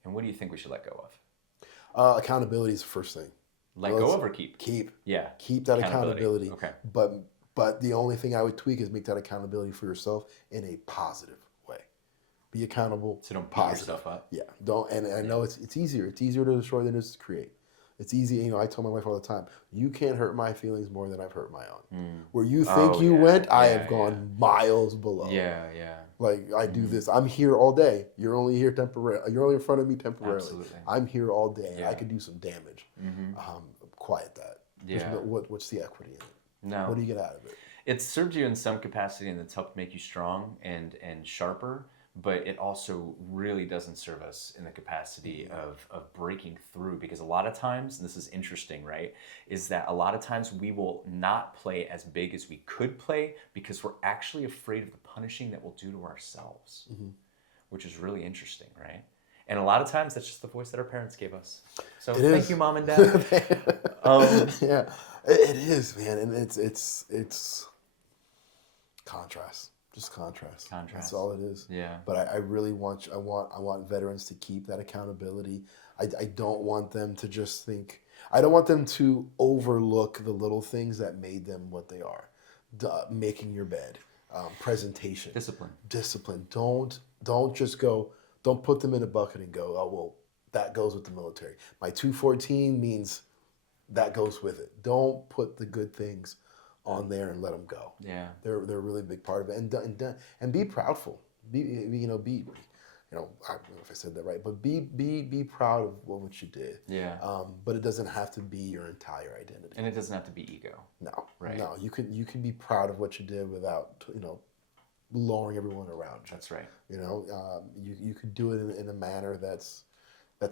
and what do you think we should let go of? Accountability is the first thing. Let go of or keep? Keep. Yeah. Keep that accountability. Okay. But the only thing I would tweak is make that accountability for yourself in a positive way. Be accountable. So don't beat yourself up. Yeah. Don't. And I know it's easier. It's easier to destroy than it is to create. It's easy, I tell my wife all the time, you can't hurt my feelings more than I've hurt my own. Where you think went, I have gone miles below. Yeah, yeah. Like, I do this. I'm here all day. You're only here temporarily. You're only in front of me temporarily. Absolutely. I'm here all day. Yeah. I could do some damage. Mm-hmm. Quiet that. Yeah. What's the equity in it? No. What do you get out of it? It's served you in some capacity, and it's helped make you strong and sharper. But it also really doesn't serve us in the capacity of breaking through, because a lot of times, and this is interesting, right, is that a lot of times we will not play as big as we could play because we're actually afraid of the punishing that we'll do to ourselves, which is really interesting, right? And a lot of times that's just the voice that our parents gave us. So It thank is. you, Mom and Dad. Yeah, it is, man, and it's contrast, just contrast. That's all it is. Yeah. But I really want I want veterans to keep that accountability. I don't want them to just think. I don't want them to overlook the little things that made them what they are. Making your bed, presentation, discipline. Don't just go. Don't put them in a bucket and go, oh well, that goes with the military. My 214 means that goes with it. Don't put the good things on there and let them go. Yeah, they're a really big part of it, and be proudful. I don't know if I said that right, but be proud of what you did. Yeah. But it doesn't have to be your entire identity. And it doesn't have to be ego. No. Right. No. You can be proud of what you did without lowering everyone around you. That's right. You could do it in a manner that's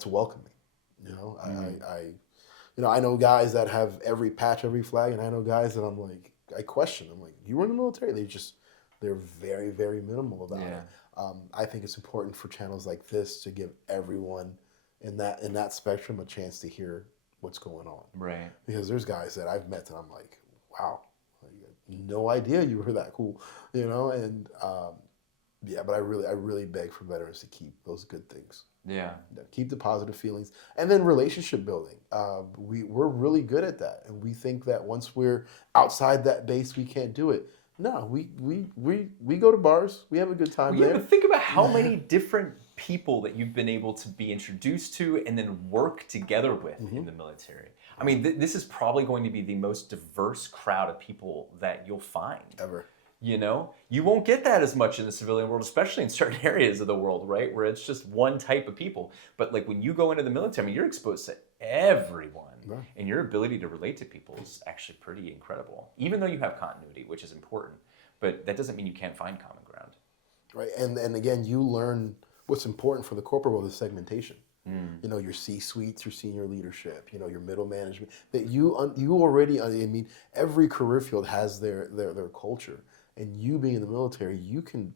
welcoming. I know guys that have every patch, every flag, and I know guys that I question. I'm like, you were in the military? They're very, very minimal about it. I think it's important for channels like this to give everyone in that spectrum a chance to hear what's going on. Right. Because there's guys that I've met and I'm like, wow, I had no idea you were that cool, and but I really beg for veterans to keep those good things. Yeah. Keep the positive feelings. And then relationship building. We're really good at that. And we think that once we're outside that base, we can't do it. No, we go to bars. We have a good time there. But think about how many different people that you've been able to be introduced to and then work together with in the military. I mean, this is probably going to be the most diverse crowd of people that you'll find. Ever. You won't get that as much in the civilian world, especially in certain areas of the world, right? Where it's just one type of people. But like when you go into the military, I mean, you're exposed to everyone. Right. And your ability to relate to people is actually pretty incredible, even though you have continuity, which is important. But that doesn't mean you can't find common ground. Right. And again, you learn what's important for the corporate world is segmentation. Your C-suites, your senior leadership, your middle management. That you already, every career field has their culture. And you being in the military, you can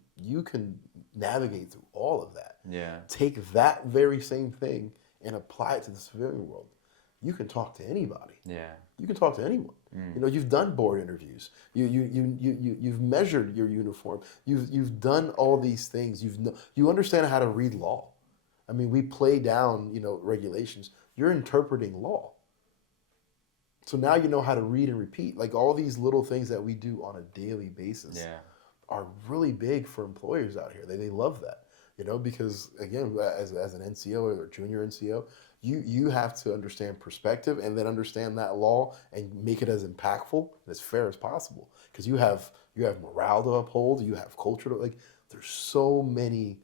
navigate through all of that. Yeah. Take that very same thing and apply it to the civilian world. You can talk to anybody. Yeah. You can talk to anyone. You've done board interviews. You've measured your uniform. You've done all these things. You understand how to read law. I mean, we play down regulations. You're interpreting law. So now you know how to read and repeat. Like all these little things that we do on a daily basis are really big for employers out here. They love that, because again, as an NCO or junior NCO, you have to understand perspective and then understand that law and make it as impactful and as fair as possible. Because you have morale to uphold, you have culture to there's so many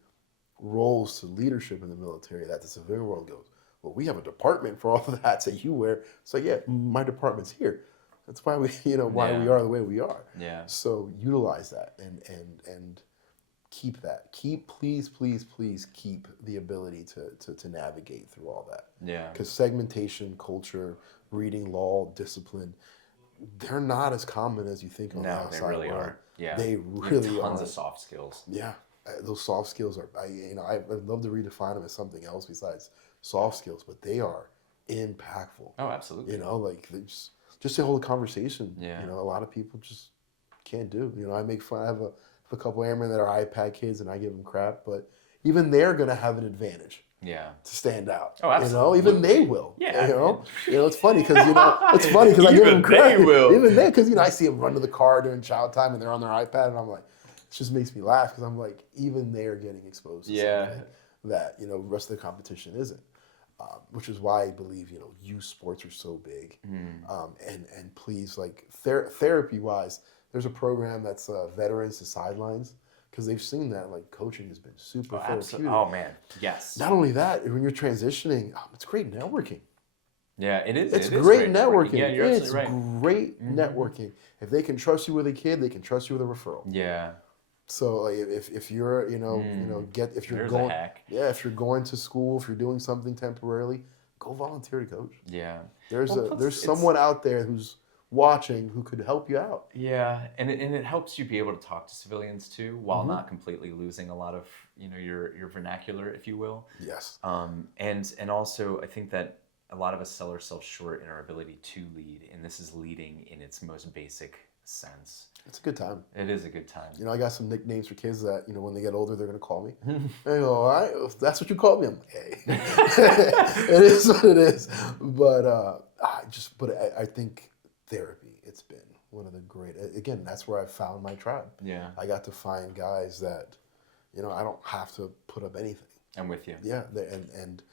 roles to leadership in the military that the civilian world goes, well, we have a department for all of the hats that you wear. So yeah, my department's here. That's why we we are the way we are. Yeah. So utilize that and keep that. Please keep the ability to navigate through all that. Yeah. Because segmentation, culture, reading law, discipline, they're not as common as you think on the outside. They really are. Yeah. They really are. Tons of soft skills. Yeah. Those soft skills are, I'd love to redefine them as something else besides soft skills, but they are impactful. Oh, absolutely. Just to hold a conversation. Yeah. A lot of people just can't do. I make fun. I have a couple airmen that are iPad kids, and I give them crap, but even they're gonna have an advantage. Yeah. To stand out. Oh, absolutely. Even they will. Yeah. It's funny because I give them credit. They will. Even they, because I see them run to the car during child time and they're on their iPad, and I'm like, it just makes me laugh because I'm like, even they're getting exposed to something that the rest of the competition isn't. Which is why I believe youth sports are so big. And please, therapy wise, there's a program that's Veterans to Sidelines, because they've seen that coaching has been super therapeutic. Oh man, yes. Not only that, when you're transitioning, it's great networking. Yeah, it is. It's great networking. Yeah, you're absolutely right. It's great networking. If they can trust you with a kid, they can trust you with a referral. Yeah. So if you're if you're going to school, if you're doing something temporarily, go volunteer to coach. Yeah. There's someone out there who's watching who could help you out. Yeah, and it helps you be able to talk to civilians too, while not completely losing a lot of your vernacular, if you will. Yes. And also I think that a lot of us sell ourselves short in our ability to lead, and this is leading in its most basic sense. It's a good time. It is a good time. I got some nicknames for kids that, when they get older, they're going to call me. They go, all right, if that's what you call me. I'm like, hey, it is what it is. But I think therapy, it's been one of the great, again, that's where I found my tribe. Yeah. I got to find guys that, I don't have to put up anything. I'm with you. Yeah. And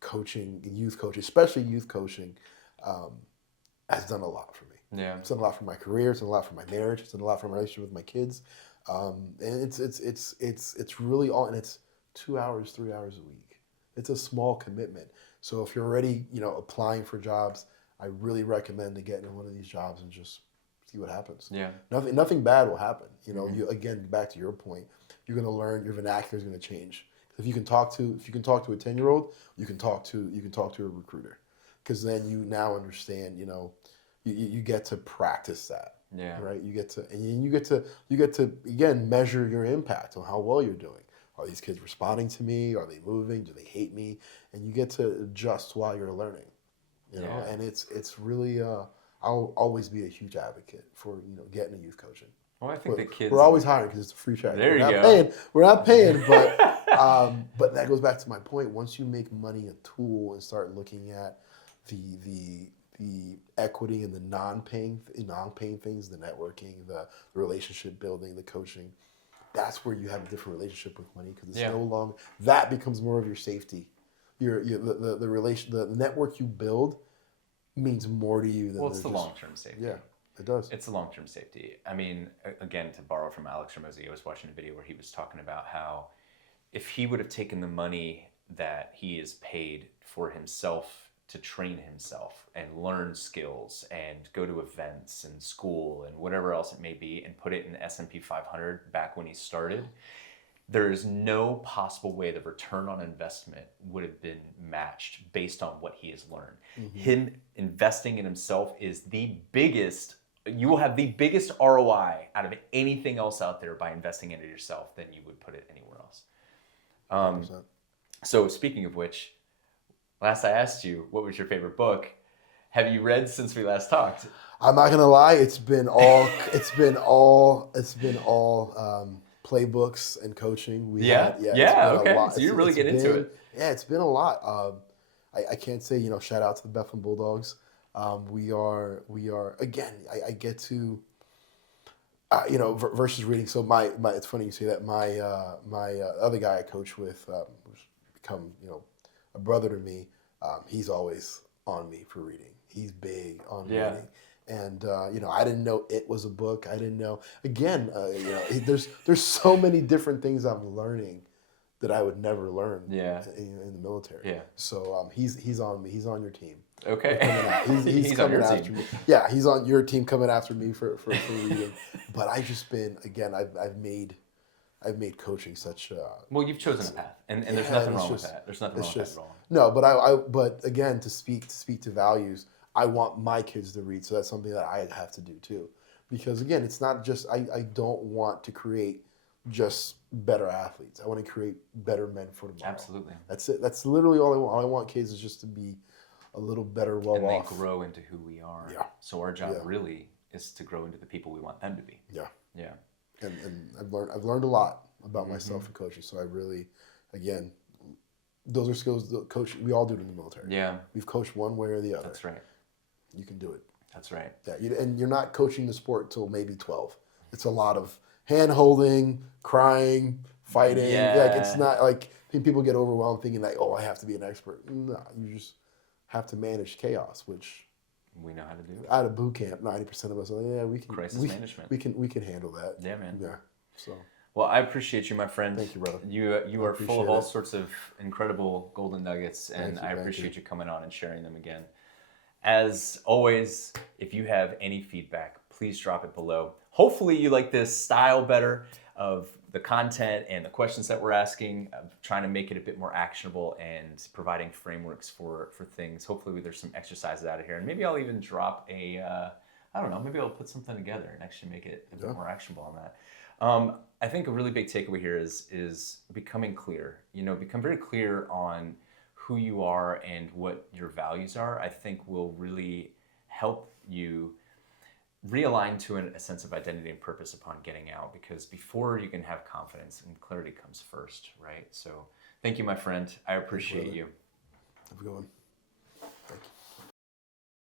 coaching, youth coaching, especially youth coaching, has done a lot for me. Yeah. It's done a lot for my career. It's done a lot for my marriage. It's done a lot for my relationship with my kids. And it's really all, and it's 2 hours, 3 hours a week. It's a small commitment. So if you're already, applying for jobs, I really recommend to get into one of these jobs and just see what happens. Yeah. Nothing bad will happen. You, again, back to your point, you're going to learn, your vernacular is going to change. If you can talk to a 10-year-old, you can talk to a recruiter, because then you now understand, you get to practice that. Yeah. Right. You get to again measure your impact on how well you're doing. Are these kids responding to me? Are they moving? Do they hate me? And you get to adjust while you're learning. And it's really I'll always be a huge advocate for getting a youth coaching. Well, I think the kids. We're always hiring because it's a free check. There you go. We're not paying, but that goes back to my point. Once you make money a tool and start looking at the equity and the non-paying things, the networking, the relationship building, the coaching, that's where you have a different relationship with money, because it's no longer, that becomes more of your safety. The network you build means more to you than it's the long-term safety. Yeah, it does. It's the long-term safety. I mean, again, to borrow from Alex Ramosi, I was watching a video where he was talking about how if he would have taken the money that he is paid for himself to train himself and learn skills and go to events and school and whatever else it may be and put it in the S&P 500 back when he started, there is no possible way the return on investment would have been matched based on what he has learned. Mm-hmm. Him investing in himself is the biggest, you will have the biggest ROI out of anything else out there by investing in it yourself than you would put it anywhere else. So speaking of which, last I asked you, what was your favorite book? Have you read since we last talked? I'm not gonna lie, it's been all playbooks and coaching. Okay. So you really get into it. Yeah, it's been a lot. I can't say, shout out to the Bethlehem Bulldogs. We are again. I get to, versus reading. So my it's funny you say that. My other guy I coach with, who's become a brother to me. He's always on me for reading. He's big on reading. And I didn't know it was a book. I didn't know. Again, there's so many different things I'm learning that I would never learn in the military. Yeah. So he's on me. He's on your team. Okay. He's coming after me. Yeah, he's on your team coming after me for reading. But I've just been, again, I've made coaching such a... Well, you've chosen a path, and there's nothing wrong with that. There's nothing wrong with that at all. No, but again, to speak to values, I want my kids to read, so that's something that I have to do too. Because again, it's not just, I don't want to create just better athletes. I want to create better men for tomorrow. Absolutely. That's it. That's literally all I want. All I want kids is just to be a little better, well-off. And they grow into who we are. Yeah. So our job really is to grow into the people we want them to be. Yeah. Yeah. And I've learned a lot about myself in coaching. So I really, again, those are skills that we all do it in the military. Yeah. We've coached one way or the other. That's right. You can do it. That's right. Yeah. And you're not coaching the sport till maybe 12. It's a lot of hand holding, crying, fighting. Yeah. Like it's not like, I think people get overwhelmed thinking like, oh, I have to be an expert. No, you just have to manage chaos, which we know how to do. Out of boot camp, 90% of us are like, we can. Crisis management. We can handle that. Yeah, man. Yeah. So. Well, I appreciate you, my friend. Thank you, brother. You are full of all sorts of incredible golden nuggets, and I appreciate you coming on and sharing them again. As always, if you have any feedback, please drop it below. Hopefully you like this style better of the content and the questions that we're asking, trying to make it a bit more actionable and providing frameworks for things. Hopefully there's some exercises out of here, and maybe I'll even drop I don't know, maybe I'll put something together and actually make it a bit more actionable on that. I think a really big takeaway here is becoming clear. Become very clear on who you are and what your values are. I think will really help you realign to a sense of identity and purpose upon getting out, because before you can have confidence, and clarity comes first, right? So thank you, my friend. I appreciate you. Have a good one.